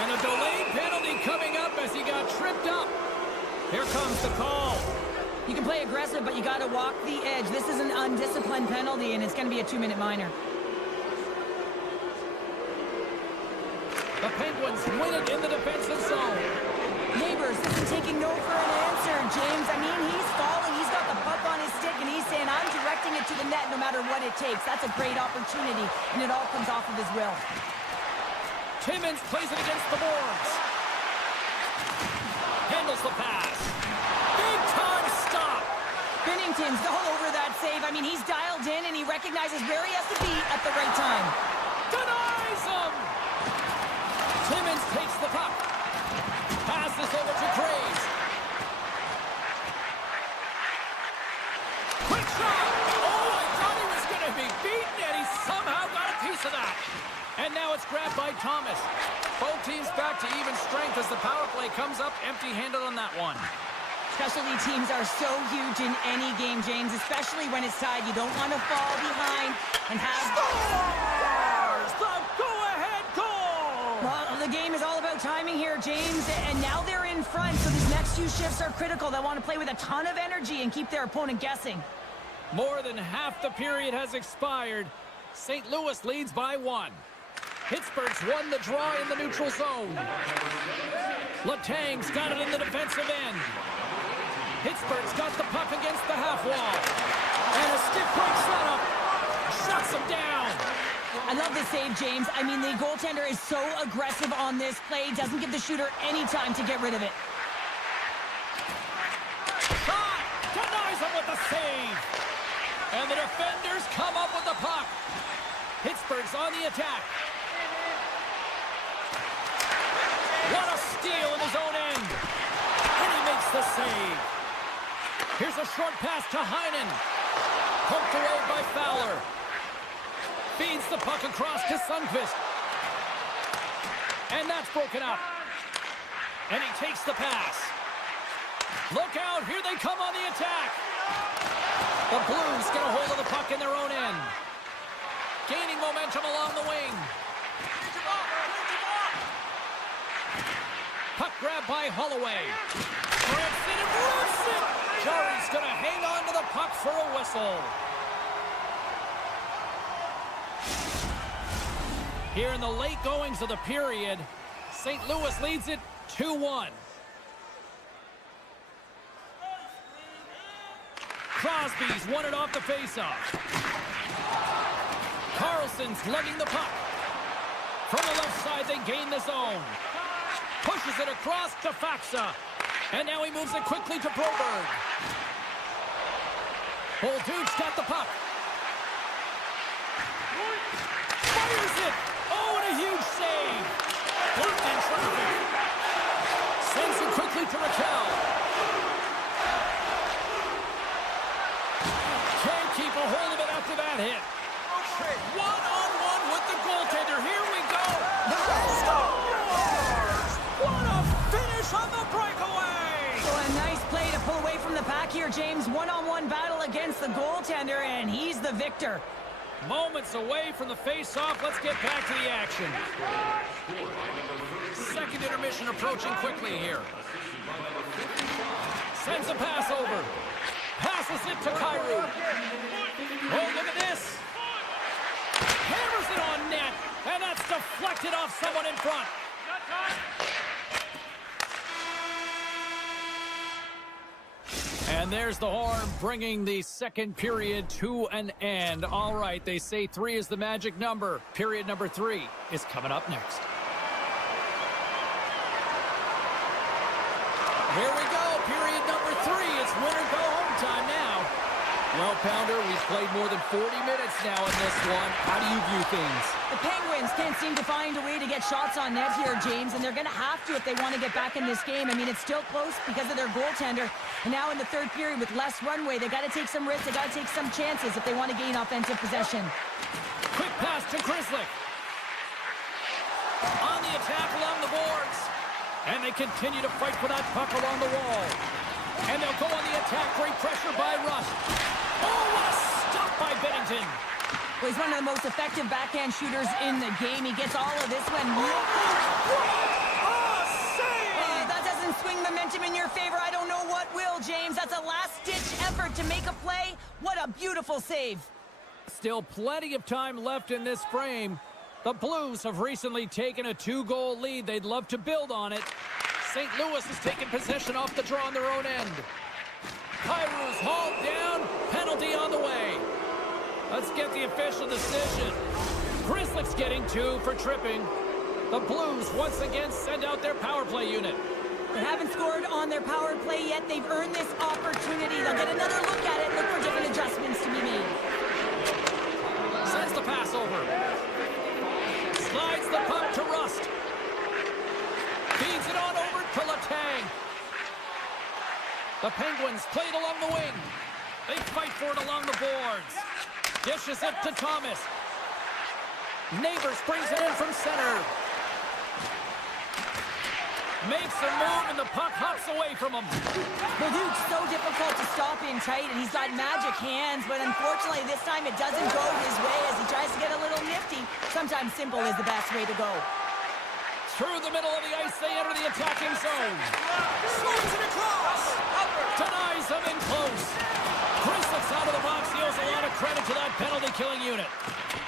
And a delayed penalty coming up as he got tripped up. Here comes the call. You can play aggressive, but you got to walk the edge. This is an undisciplined penalty, and it's going to be a 2-minute minor. The Penguins win it in the defensive zone. Neighbors isn't taking no for an answer, James. I mean, he's falling. He's got the puck on his stick, and he's saying, I'm directing it to the net no matter what it takes. That's a great opportunity, and it all comes off of his will. Timmins plays it against the boards. Handles the pass. Big time stop. Binnington's all over that save. I mean, he's dialed in, and he recognizes where he has to be at the right time. Denies him. Timmins takes the puck. Passes over to Graves. Quick shot. Oh, I thought he was going to be beaten, and he somehow got a piece of that. And now it's grabbed by Thomas. Both teams back to even strength as the power play comes up empty-handed on that one. Specialty teams are so huge in any game, James, especially when it's tied. You don't want to fall behind and have... Scores! The go-ahead goal! Well, the game is all about timing here, James, and now they're in front, so these next few shifts are critical. They want to play with a ton of energy and keep their opponent guessing. More than half the period has expired. St. Louis leads by 1. Pittsburgh's won the draw in the neutral zone. Letang's got it in the defensive end. Pittsburgh's got the puck against the half wall. And a stiff break setup. Shuts him down. I love the save, James. I mean, the goaltender is so aggressive on this play. Doesn't give the shooter any time to get rid of it. Shot! Denies him with the save. And the defenders come up with the puck. Pittsburgh's on the attack. What a steal in his own end. And he makes the save. Here's a short pass to Heinen. Poked away by Fowler. Feeds the puck across to Sundqvist. And that's broken up. And he takes the pass. Look out, here they come on the attack. The Blues get a hold of the puck in their own end. Gaining momentum along the wing. Puck grab by Holloway. Branson and roofs it. Jarry's going to hang on to the puck for a whistle. Here in the late goings of the period, St. Louis leads it 2-1. Crosby's won it off the faceoff. Carlson's lugging the puck. From the left side, they gain the zone. Pushes it across to Faxa. And now he moves it quickly to Broberg. Bolduc's got the puck. Fires it! Oh, and a huge save! Blocked in traffic. Sends it quickly to Raquel. Can't keep a hold of it after that hit. One-on-one with the goaltender. Here we go. Scores! What a finish on the breakaway! So a nice play to pull away from the pack here, James. One-on-one battle against the goaltender, and he's the victor. Moments away from the face-off. Let's get back to the action. Second intermission approaching quickly here. Sends a pass over. Passes it to Kyrou. Oh, look at this. Hammers it on net. And that's deflected off someone in front. And there's the horn, bringing the second period to an end. All right, they say 3 is the magic number. Period number 3 is coming up next. Here we go, period number 3. It's win or go home time now. Well, Pounder, we've played more than 40 minutes now in this one. How do you view things? The Penguins can't seem to find a way to get shots on net here, James, and they're going to have to if they want to get back in this game. I mean, it's still close because of their goaltender. And now in the third period with less runway, they got to take some risks. They got to take some chances if they want to gain offensive possession. Quick pass to Grzelcyk. On the attack along the boards. And they continue to fight for that puck along the wall. And they'll go on the attack. Great pressure by Rust. Oh, what a stop by Bennington. Well, he's one of the most effective backhand shooters in the game. He gets all of this when... that doesn't swing momentum in your favor. I don't know what will, James. That's a last-ditch effort to make a play. What a beautiful save. Still plenty of time left in this frame. The Blues have recently taken a 2-goal lead. They'd love to build on it. St. Louis has taken possession off the draw on their own end. Kyrou's hauled down. Penalty on the way. Let's get the official decision. Grzelcyk's getting 2 for tripping. The Blues once again send out their power play unit. They haven't scored on their power play yet. They've earned this opportunity. They'll get another look at it. Look for different adjustments to be made. Sends the pass over. Slides the puck to Rust. Feeds it on over to Letang. The Penguins play it along the wing. They fight for it along the boards. Dishes it to Thomas. Neighbors brings it in from center. Makes a move and the puck hops away from him. Bolduc's so difficult to stop in tight, and he's got magic hands, but unfortunately this time it doesn't go his way as he tries to get a little nifty. Sometimes simple is the best way to go. Through the middle of the ice, they enter the attacking zone. Slams it across. Denies them in close. Grzelcyk's out of the box. He owes a lot of credit to that penalty-killing unit.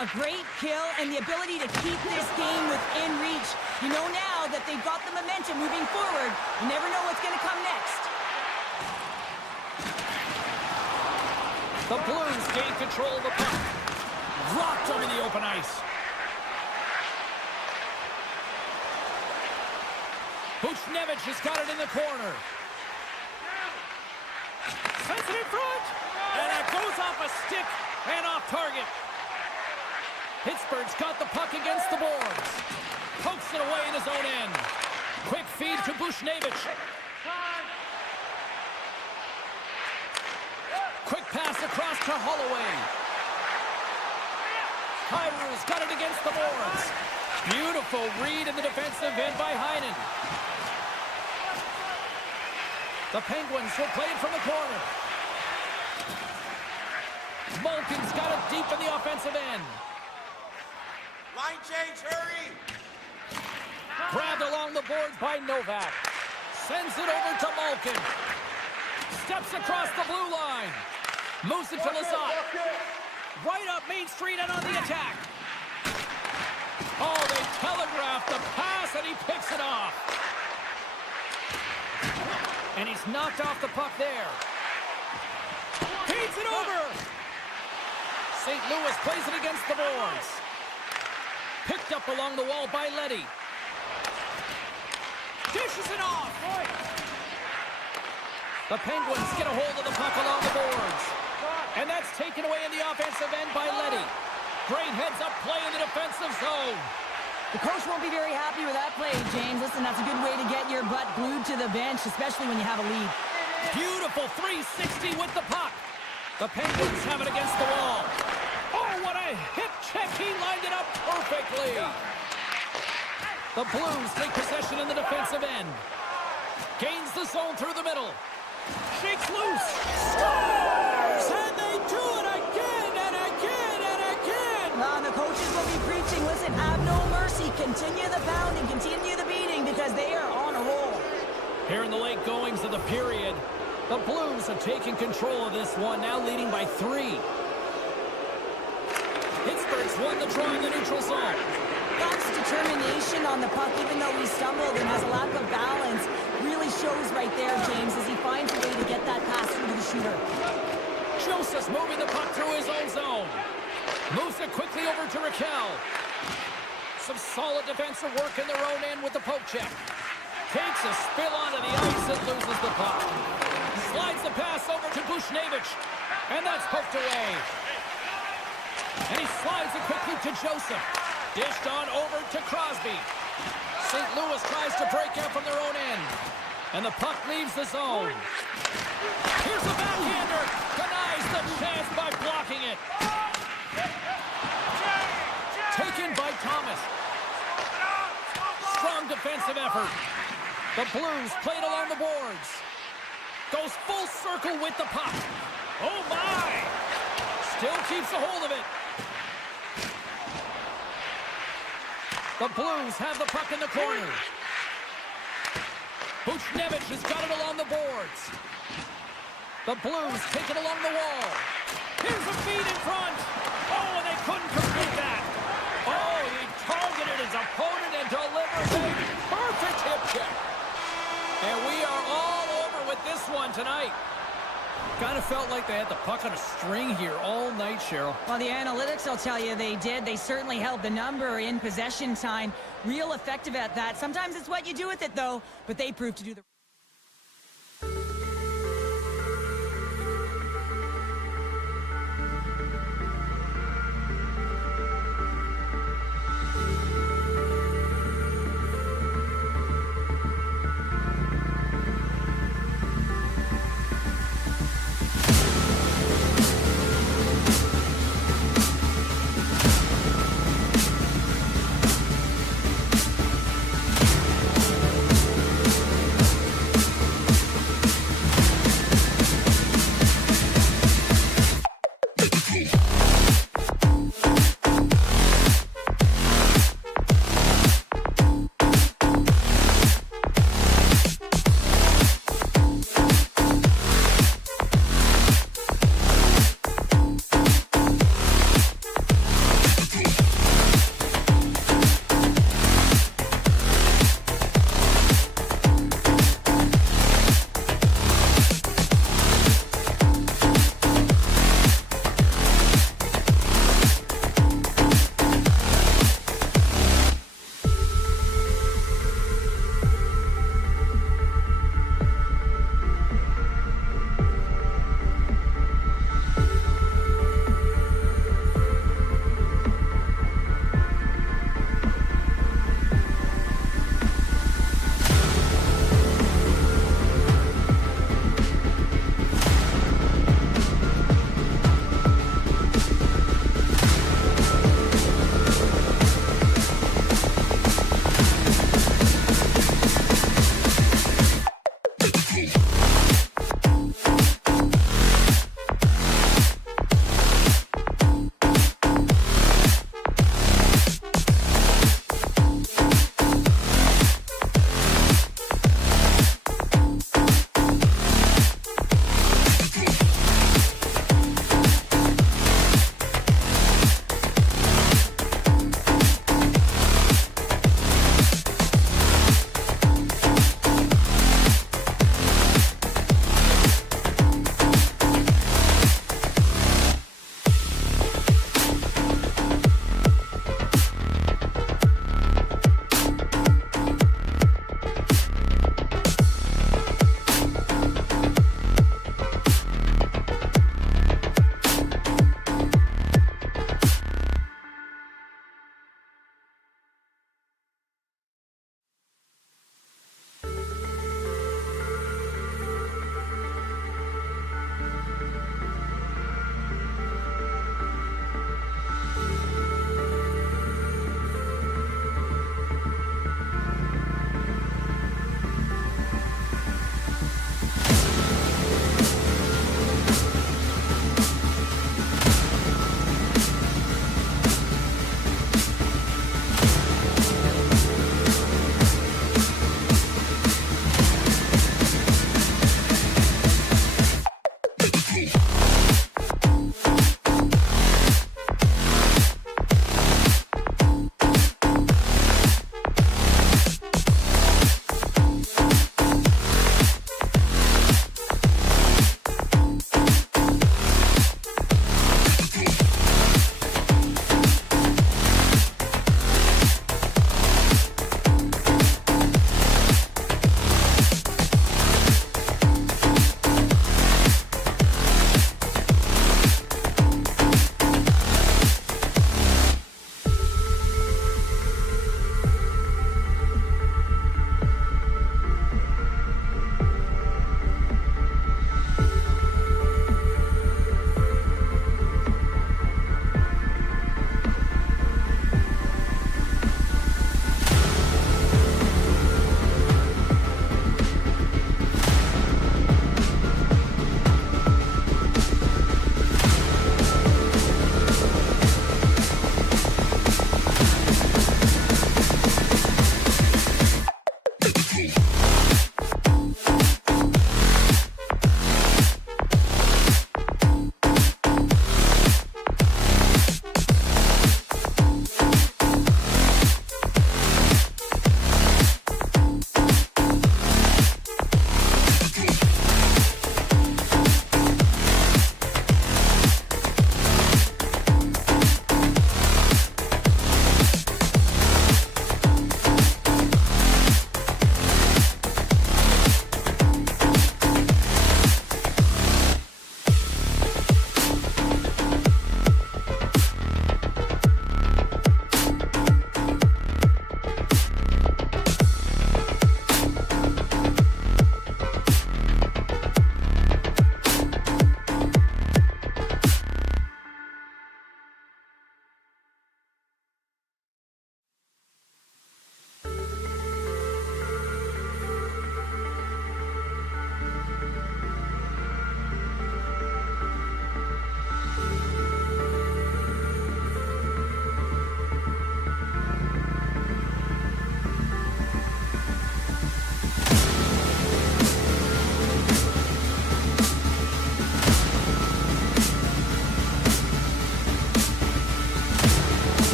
A great kill and the ability to keep this game within reach. You know now that they've got the momentum moving forward. You never know what's going to come next. The Blues gain control of the puck. Rocked over the open ice. Buchnevich has got it in the corner. Sends it in front. And it goes off a stick and off target. Pittsburgh's got the puck against the boards. Pokes it away in his own end. Quick feed to Buchnevich. Quick pass across to Holloway. Kyrou's got it against the boards. Beautiful read in the defensive end by Heinen. The Penguins will play it from the corner. Malkin's got it deep in the offensive end. Line change, hurry! Grabbed along the boards by Novak. Sends it over to Malkin. Steps across the blue line. Moves it to Lazat. Right up Main Street and on the attack. Oh, they telegraphed the pass, and he picks it off. And he's knocked off the puck there. Feeds it over. St. Louis plays it against the boards. Picked up along the wall by Letty. Dishes it off. The Penguins get a hold of the puck along the boards. And that's taken away in the offensive end by Letty. Great heads-up play in the defensive zone. The coach won't be very happy with that play, James. Listen, that's a good way to get your butt glued to the bench, especially when you have a lead. Beautiful 360 with the puck. The Penguins have it against the wall. Oh, what a hip check. He lined it up perfectly. The Blues take possession in the defensive end. Gains the zone through the middle. Shakes loose. Scores! And they do it again and again and again. The coaches will be preaching, listen, have no mercy. Continue the pounding, continue the beating, because they are on a roll. Here in the late goings of the period, the Blues have taken control of this one, now leading by 3. Pittsburgh's won the draw in the neutral zone. That's determination on the puck, even though he stumbled and has a lack of balance. Really shows right there, James, as he finds a way to get that pass through to the shooter. Joseph's moving the puck through his own zone. Moves it quickly over to Raquel. Some solid defensive work in their own end with the poke check. Takes a spill onto the ice and loses the puck. Slides the pass over to Bushnevich. And that's poked away. And he slides it quickly to Joseph. Dished on over to Crosby. St. Louis tries to break out from their own end. And the puck leaves the zone. Here's a backhander. Denies the chance by blocking it. Taken by Thomas. Strong defensive effort. The Blues played along the boards. Goes full circle with the puck. Oh my! Still keeps a hold of it. The Blues have the puck in the corner. Bushnevich has got it along the boards. The Blues take it along the wall. Here's a feed in front. Oh, and they couldn't complete that. Oh, he targeted his opponent and delivered a perfect hip check. And we are all over with this one tonight. Kind of felt like they had the puck on a string here all night, Cheryl. Well, the analytics will tell you they did. They certainly held the number in possession time. Real effective at that. Sometimes it's what you do with it, though, but they proved to do the...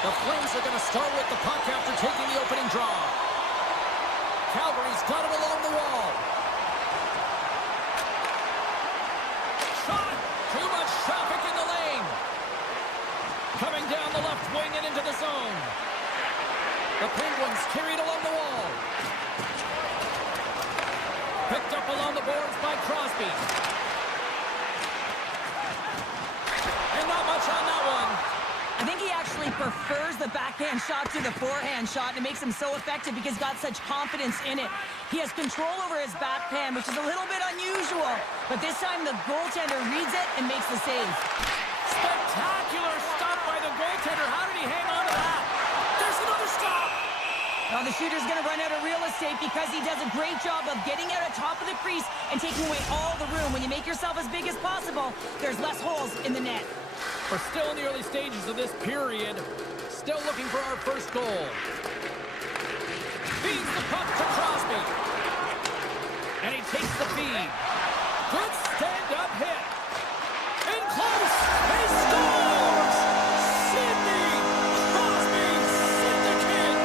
The Flames are going to start with the puck after taking the opening draw. Calgary's got it along the wall. Shot! Too much traffic in the lane. Coming down the left wing and into the zone. The Penguins carried along the wall. Picked up along the boards by Crosby. And not much on that one. I think he actually prefers the backhand shot to the forehand shot, and it makes him so effective because he's got such confidence in it. He has control over his backhand, which is a little bit unusual, but this time the goaltender reads it and makes the save. Spectacular stop by the goaltender. How did he hang on to that? There's another stop. Now the shooter's going to run out of real estate because he does a great job of getting out at top of the crease and taking away all the room. When you make yourself as big as possible, there's less holes in the net. We're still in the early stages of this period. Still looking for our first goal. Feeds the puck to Crosby. And he takes the feed. Good stand-up hit. In close. He scores! Sidney Crosby, Syndicate!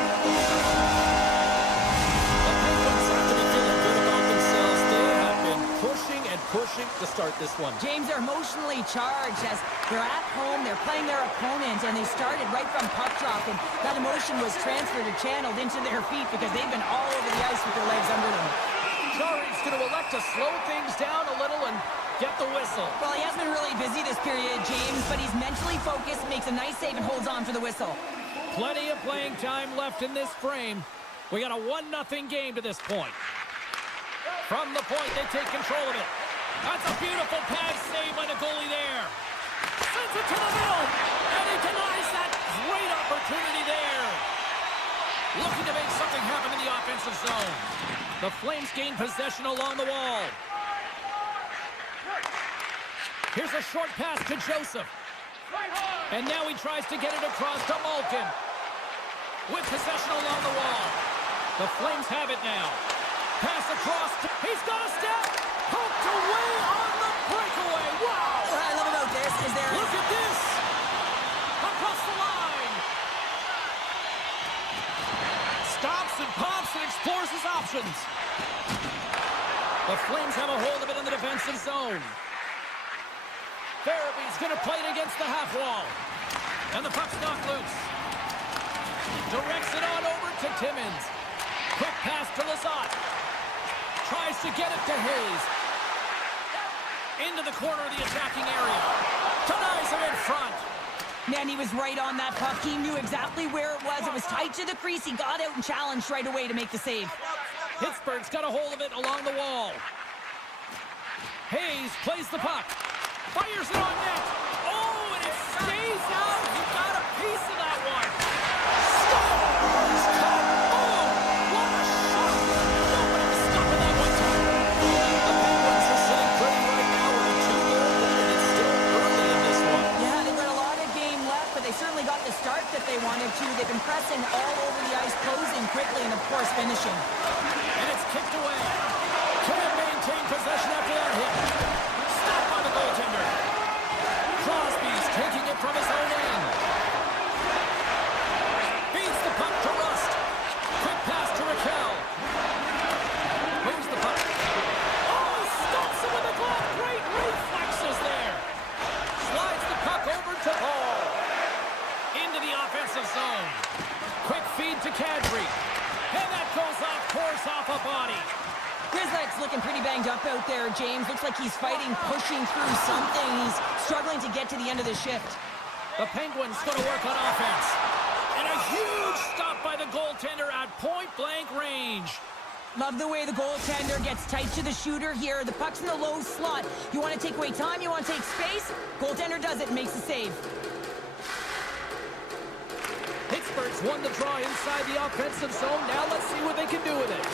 The Penguins have to be feeling good about themselves. They have been pushing and pushing to start this one. James, are emotionally charged as they're at home, they're playing their opponent, and they started right from puck drop, and that emotion was transferred or channeled into their feet because they've been all over the ice with their legs under them. Jarry's going to elect to slow things down a little and get the whistle. Well, he hasn't been really busy this period, James, but he's mentally focused, makes a nice save, and holds on for the whistle. Plenty of playing time left in this frame. We got a 1-0 game to this point. From the point, they take control of it. That's a beautiful pad save by the goalie there. Sends it to the middle. And he denies that great opportunity there. Looking to make something happen in the offensive zone. The Flames gain possession along the wall. Here's a short pass to Joseph. And now he tries to get it across to Malkin. With possession along the wall. The Flames have it now. Pass across. He's got a step. Poked away on the breakaway. Wow. What I love about this is there... Look at this. Across the line. Stops and pops and explores his options. The Flames have a hold of it in the defensive zone. Farabee's going to play it against the half wall. And the puck's knocked loose. Directs it on over to Timmins. Quick pass to Lizotte. Tries to get it to Hayes. Into the corner of the attacking area. Denies him in front. Man, he was right on that puck. He knew exactly where it was. It was tight to the crease. He got out and challenged right away to make the save. Pittsburgh's got a hold of it along the wall. Hayes plays the puck. Fires it on net. Oh, and it stays out. He got a piece of that one. Scores! Boom! What a shot! Nobody was stopping that one time. The Penguins are sitting pretty right now with a 2-goal lead, and it's still early in this one. Yeah, they've got a lot of game left, but they certainly got the start that they wanted to. They've been pressing all over the ice, closing quickly, and of course finishing. And it's kicked away. Can't maintain possession after that hit. Stopped by the goaltender. Crosby's taking it from his own end. Feeds the puck to Rust. Quick pass to Raquel. Moves the puck. Oh, he stops him with a glove. Great reflexes there. Slides the puck over to Hall. Into the offensive zone. Quick feed to Kadri. And that goes off course off a body. Grizzlick's looking pretty banged up out there, James. Looks like he's fighting, pushing through something. He's struggling to get to the end of the shift. The Penguins going to work on offense. And a huge stop by the goaltender at point-blank range. Love the way the goaltender gets tight to the shooter here. The puck's in the low slot. You want to take away time, you want to take space. Goaltender does it and makes the save. Pittsburgh's won the draw inside the offensive zone. Now let's see what they can do with it.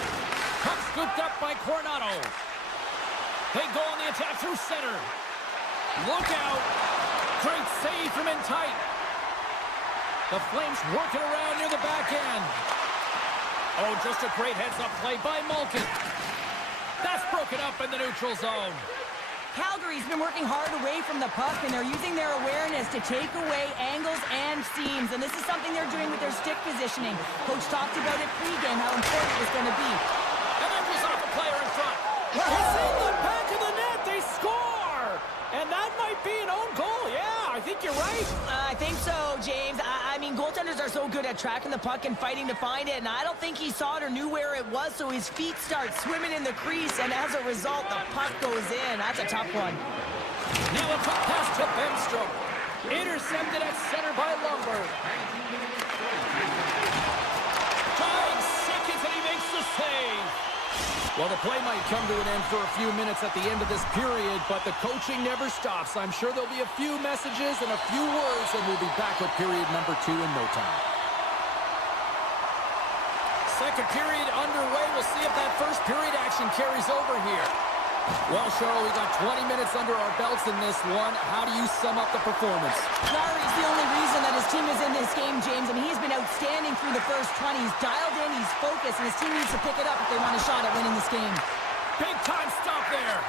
Puck scooped up by Coronado. They go on the attack through center. Look out. Great save from in tight. The Flames working around near the back end. Oh, just a great heads-up play by Malkin. That's broken up in the neutral zone. Calgary's been working hard away from the puck, and they're using their awareness to take away angles and seams, and this is something they're doing with their stick positioning. Coach talked about it pregame, how important it was going to be. And that was off the player in front. It's in the back of the net. They score! And that might be an own goal. Yeah, I think you're right. I think so, James. I mean, goaltenders are so good at tracking the puck and fighting to find it, and I don't think he saw it or knew where it was, so his feet start swimming in the crease, and as a result, the puck goes in. That's a tough one. Now a quick pass to Bemstrom. Intercepted at center by Lumberg. Trying seconds, and he makes the save. Well, the play might come to an end for a few minutes at the end of this period, but the coaching never stops. I'm sure there'll be a few messages and a few words, and we'll be back with period number 2 in no time. Second period underway. We'll see if that first period action carries over here. Well, Cheryl, we got 20 minutes under our belts in this one. How do you sum up the performance? Larry's the only reason that his team is in this game, James, and he's been outstanding through the first 20. He's dialed in, he's focused, and his team needs to pick it up if they want a shot at winning this game. Big time stop there.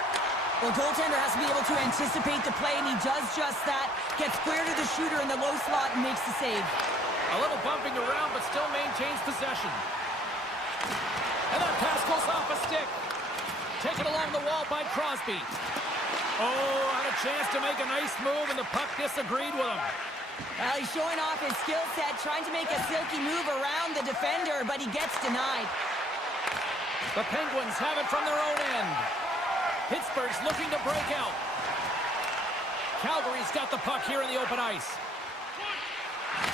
Well, goaltender has to be able to anticipate the play, and he does just that. Gets square to the shooter in the low slot and makes the save. A little bumping around, but still maintains possession. And that pass goes off a stick. Taken along the wall by Crosby. Oh, had a chance to make a nice move, and the puck disagreed with him. Well, he's showing off his skill set, trying to make a silky move around the defender, but he gets denied. The Penguins have it from their own end. Pittsburgh's looking to break out. Calgary's got the puck here in the open ice.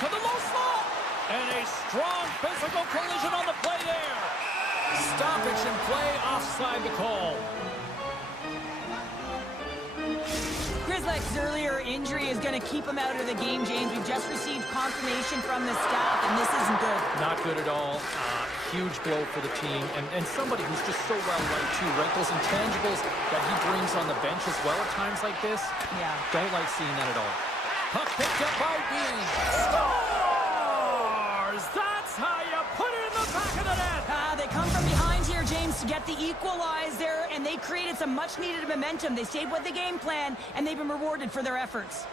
To the low slot. And a strong physical collision on the play there. Stoppage in play, offside the call. Grzelcyk's earlier injury is going to keep him out of the game, James. We've just received confirmation from the staff, and this isn't good. Not good at all. Huge blow for the team, and somebody who's just so well-liked, too, right? Those intangibles that he brings on the bench as well at times like this. Yeah. Don't like seeing that at all. Puck picked up by Bean. Scores! That's how you put it in the back of the net. They come from behind here, James, to get the equalizer, and they created some much-needed momentum. They stayed with the game plan, and they've been rewarded for their efforts.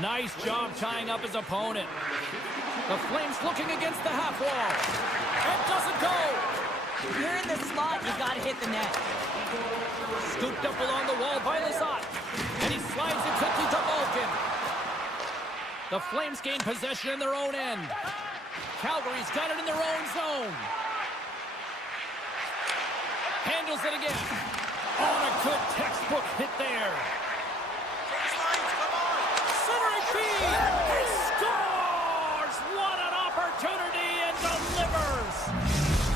Nice job tying up his opponent. The Flames looking against the half wall. It doesn't go. You're in the slot, you got to hit the net. Scooped up along the wall by Lizotte. And he slides it quickly to Malkin. The Flames gain possession in their own end. Calgary's got it in their own zone. Handles it again. On a good textbook hit there. Change lines, come on! Centering feed. He scores! What an opportunity, and delivers!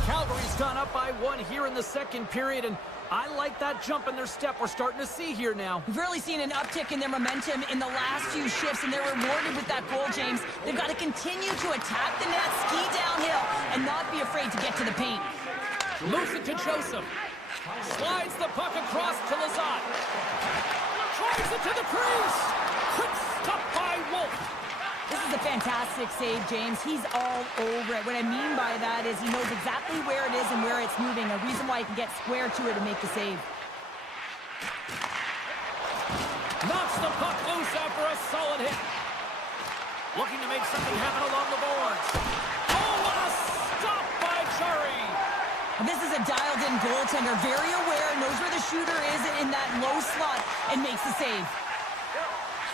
Calgary's gone up by 1 here in the second period, and I like that jump in their step we're starting to see here now. We've really seen an uptick in their momentum in the last few shifts, and they're rewarded with that goal, James. They've got to continue to attack the net, ski downhill, and not be afraid to get to the paint. Moves it to Joseph. Slides the puck across to Lizotte. Drives it to the crease. Quick stop by Wolf. This is a fantastic save, James. He's all over it. What I mean by that is he knows exactly where it is and where it's moving, a reason why he can get square to it and make the save. Knocks the puck loose after a solid hit. Looking to make something happen along the boards. Oh, what a stop by Chari. And this is a dialed-in goaltender, very aware, knows where the shooter is in that low slot, and makes the save.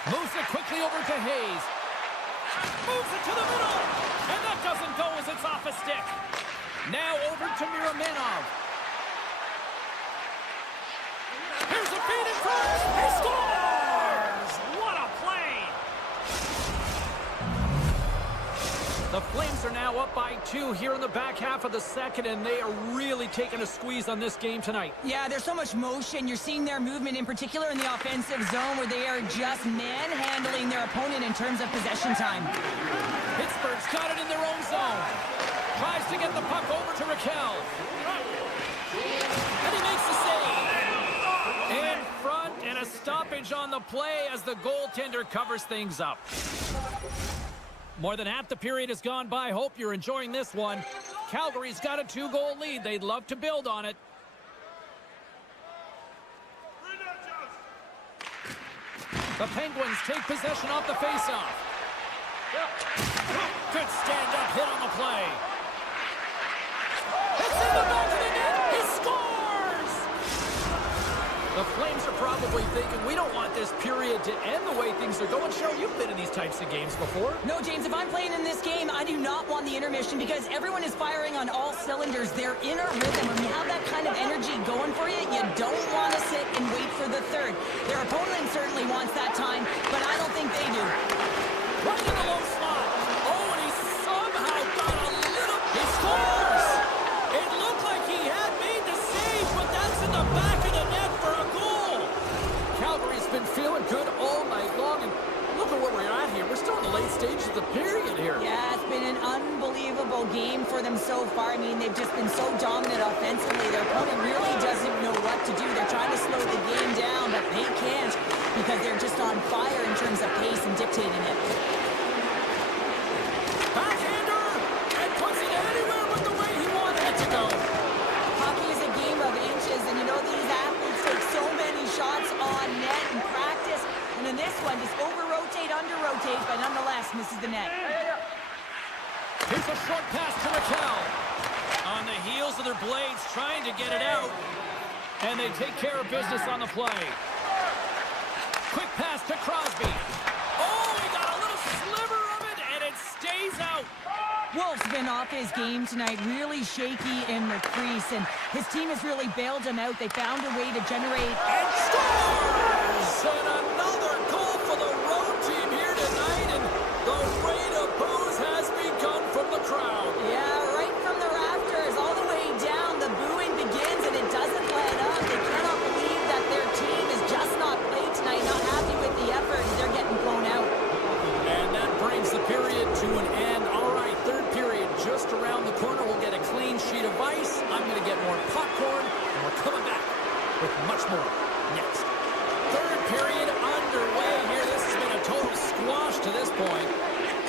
Moves it quickly over to Hayes. Moves it to the middle, and that doesn't go as it's off a stick. Now over to Miromanov. Here's a feed in front. He scores! What a play! The Flames are now up by 2 here in the back half of the second, and they are really taking a squeeze on this game tonight. Yeah, there's so much motion. You're seeing their movement, in particular in the offensive zone, where they are just manhandling their opponent in terms of possession time. Pittsburgh's got it in their own zone. Tries to get the puck over to Raquel. And he makes the save. In front, and a stoppage on the play as the goaltender covers things up. More than half the period has gone by. Hope you're enjoying this one. Calgary's got a 2-goal lead. They'd love to build on it. The Penguins take possession off the faceoff. Good stand-up hit on the play. It's in the back of the net. He scores! The Flames are probably thinking, we don't want this period to end the way things are going. Cheryl, you've been in these types of games before. No, James, if I'm playing in this game, I do not want the intermission because everyone is firing on all cylinders. They're in a rhythm. When you have that kind of energy going for you, you don't want to sit and wait for the third. Their opponent certainly wants that time, but I don't think they do. Right in the low slot. Oh, and he somehow got a little... He scores! It looked like he had made the save, but that's in the back of the net for a goal. Calgary's been feeling good all night long, and look at where we're at here. We're still in the late stages of the period here. Yeah, it's been an unbelievable game for them so far. I mean, they've just been so dominant offensively. Their opponent really doesn't know what to do. They're trying to slow the game down, but they can't because they're just on fire in terms of pace and dictating it. Backhander! And puts it anywhere but the way he wanted it to go. Hockey is a game of inches, and you know these athletes take so many shots on net in practice, and in this one, just over-rotate, under-rotate, but nonetheless misses the net. Here's a short pass to Raquel. On the heels of their blades, trying to get it out. And they take care of business on the play. Quick pass to Crosby. Oh, he got a little sliver of it, and it stays out. Wolf's been off his game tonight, really shaky in the crease, and his team has really bailed him out. They found a way to generate... And scores! And another goal for the road team here tonight, and the rate of booze has begun from the crowd. Yeah, right from the rafters, all the way down, the booing begins, and it doesn't let up. They cannot believe that their team has just not played tonight. to an end. All right, third period just around the corner. We'll get a clean sheet of ice. I'm going to get more popcorn, and we're coming back with much more next. Third period underway here. This has been a total squash to this point.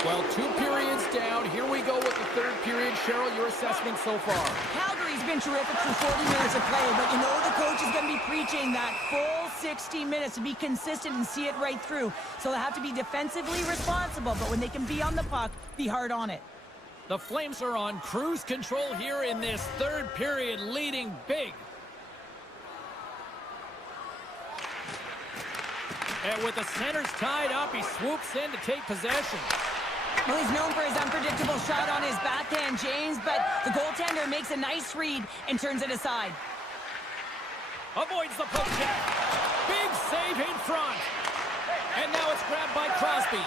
Well, 2 periods down. Here we go with the third period. Cheryl, your assessment so far? Calgary's been terrific for 40 minutes of play, but you know the coach is going to be preaching that full 60 minutes to be consistent and see it right through. So they have to be defensively responsible, but when they can be on the puck, be hard on it. The Flames are on cruise control here in this third period, leading big. And with the centers tied up, he swoops in to take possession. Well, he's known for his unpredictable shot on his backhand, James, but the goaltender makes a nice read and turns it aside. Avoids the poke check. Big save in front. And now it's grabbed by Crosby.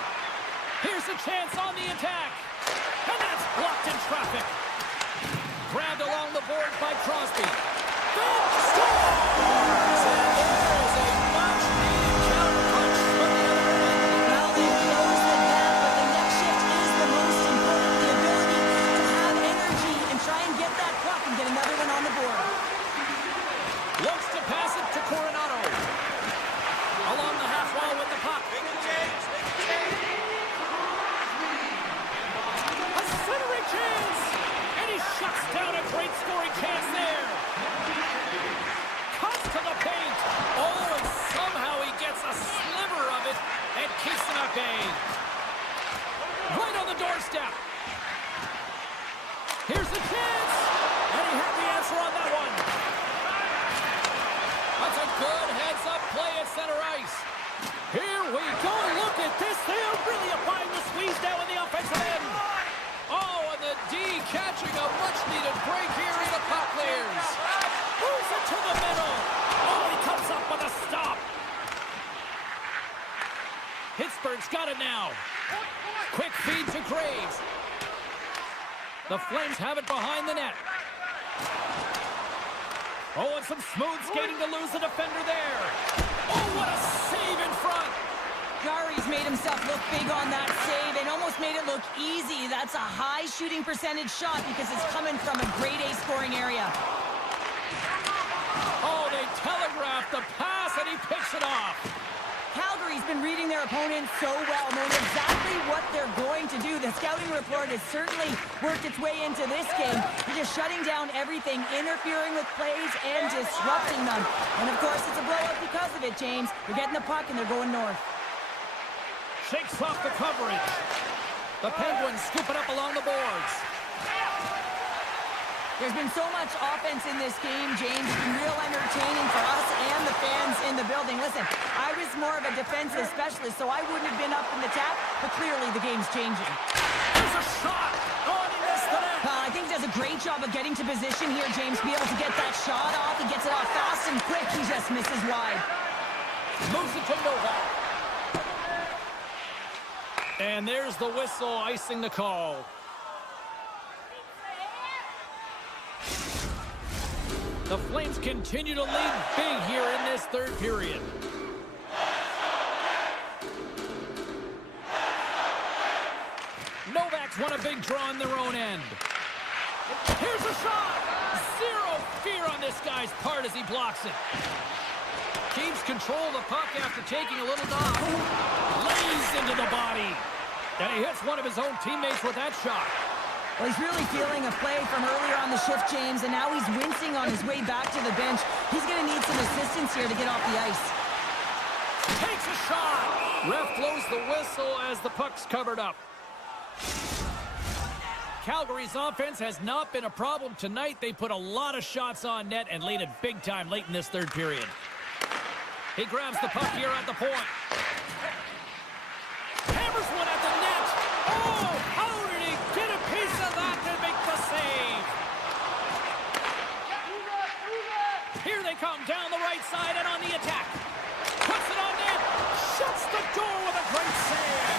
Here's a chance on the attack. And that's blocked in traffic. Grabbed along the boards by Crosby. Big scores! And there is a much-needed counterpunch from the other end. Well, they closed the gap, but the next shift is the most important. The ability to have energy and try and get that puck and get another one on the board. Looks to pass it to Coronado. Along the half wall with the puck. Make a change. Make a change. A centering chance! And he shuts down a great scoring chance there. Cuts to the paint. Oh, and somehow he gets a sliver of it and keeps it at bay. Right on the doorstep. Here's the chance. And he had the answer on that one. That's a good heads-up play at center ice. Here we go. Look at this. They are really applying the squeeze down in the offensive end. Oh, and the D catching a much-needed break here in the puck clears. Moves it to the middle. Oh, he comes up with a stop. Pittsburgh's got it now. Quick feed to Graves. The Flames have it behind the net. Oh, and some smooth skating to lose the defender there. Oh, what a save in front. Gary's made himself look big on that save and almost made it look easy. That's a high shooting percentage shot because it's coming from a grade A scoring area. Oh, they telegraphed the pass and he picks it off. Calgary's been reading their opponents so well, knowing exactly what they're going to do. The scouting report has certainly worked its way into this game. They're just shutting down everything, interfering with plays and disrupting them. And of course, it's a blowout because of it, James. They're getting the puck and they're going north. Shakes off the coverage. The Penguins scoop it up along the boards. There's been so much offense in this game, James. It's been real entertaining for us and the fans in the building. Listen, I was more of a defensive specialist, so I wouldn't have been up in the tap, but clearly the game's changing. There's a shot. Oh, and he missed the net. I think he does a great job of getting to position here, James. Be able to get that shot off. He gets it off fast and quick. He just misses wide. Moves it to Novak. And there's the whistle icing the call. The Flames continue to lead big here in this third period. Novak's won a big draw on their own end. Here's a shot! Zero fear on this guy's part as he blocks it. Keeps control of the puck after taking a little knock. Lays into the body. And he hits one of his own teammates with that shot. Well, he's really feeling a play from earlier on the shift, James, and now he's wincing on his way back to the bench. He's going to need some assistance here to get off the ice. Takes a shot. Ref blows the whistle as the puck's covered up. Calgary's offense has not been a problem tonight. They put a lot of shots on net and lead it big time late in this third period. He grabs the puck here at the point. Hammers one at the net. Oh, how did he get a piece of that to make the save? Here they come down the right side and on the attack. Puts it on net. Shuts the door with a great save.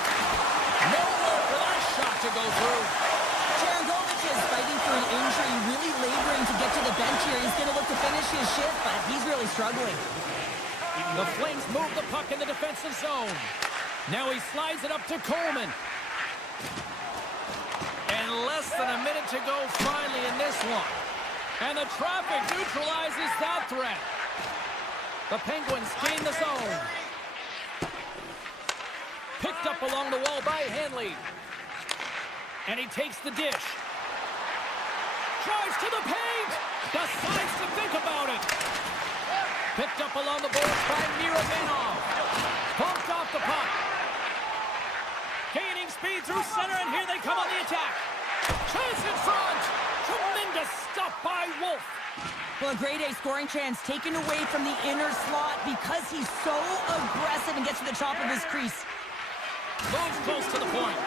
Nowhere for that shot to go through. Is fighting for an injury, really laboring to get to the bench here. He's going to look to finish his shift, but he's really struggling. The Flames move the puck in the defensive zone. Now he slides it up to Coleman. less than a minute to go finally in this one. And the traffic neutralizes that threat. The Penguins gain the zone. Picked up along the wall by Hanley. And he takes the dish. Drives to the paint. Decides to think about it. Picked up along the boards by Miromanov. Bumped off the puck. Gaining speed through center, and here they come on the attack. Chance in front. Tremendous stop by Wolf. Well, a grade A scoring chance taken away from the inner slot because he's so aggressive and gets to the top of his crease. Moves close to the point.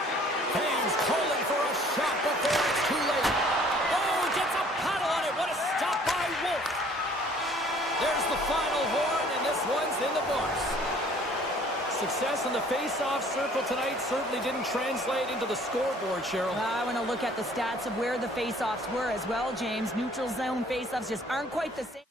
Fans calling for a shot before it's too late. Oh, gets a paddle on it. What a stop by Wolf. There's the final horn, and this one's in the books. Success in the face-off circle tonight certainly didn't translate into the scoreboard, Cheryl. I want to look at the stats of where the face-offs were as well, James. Neutral zone face-offs just aren't quite the same.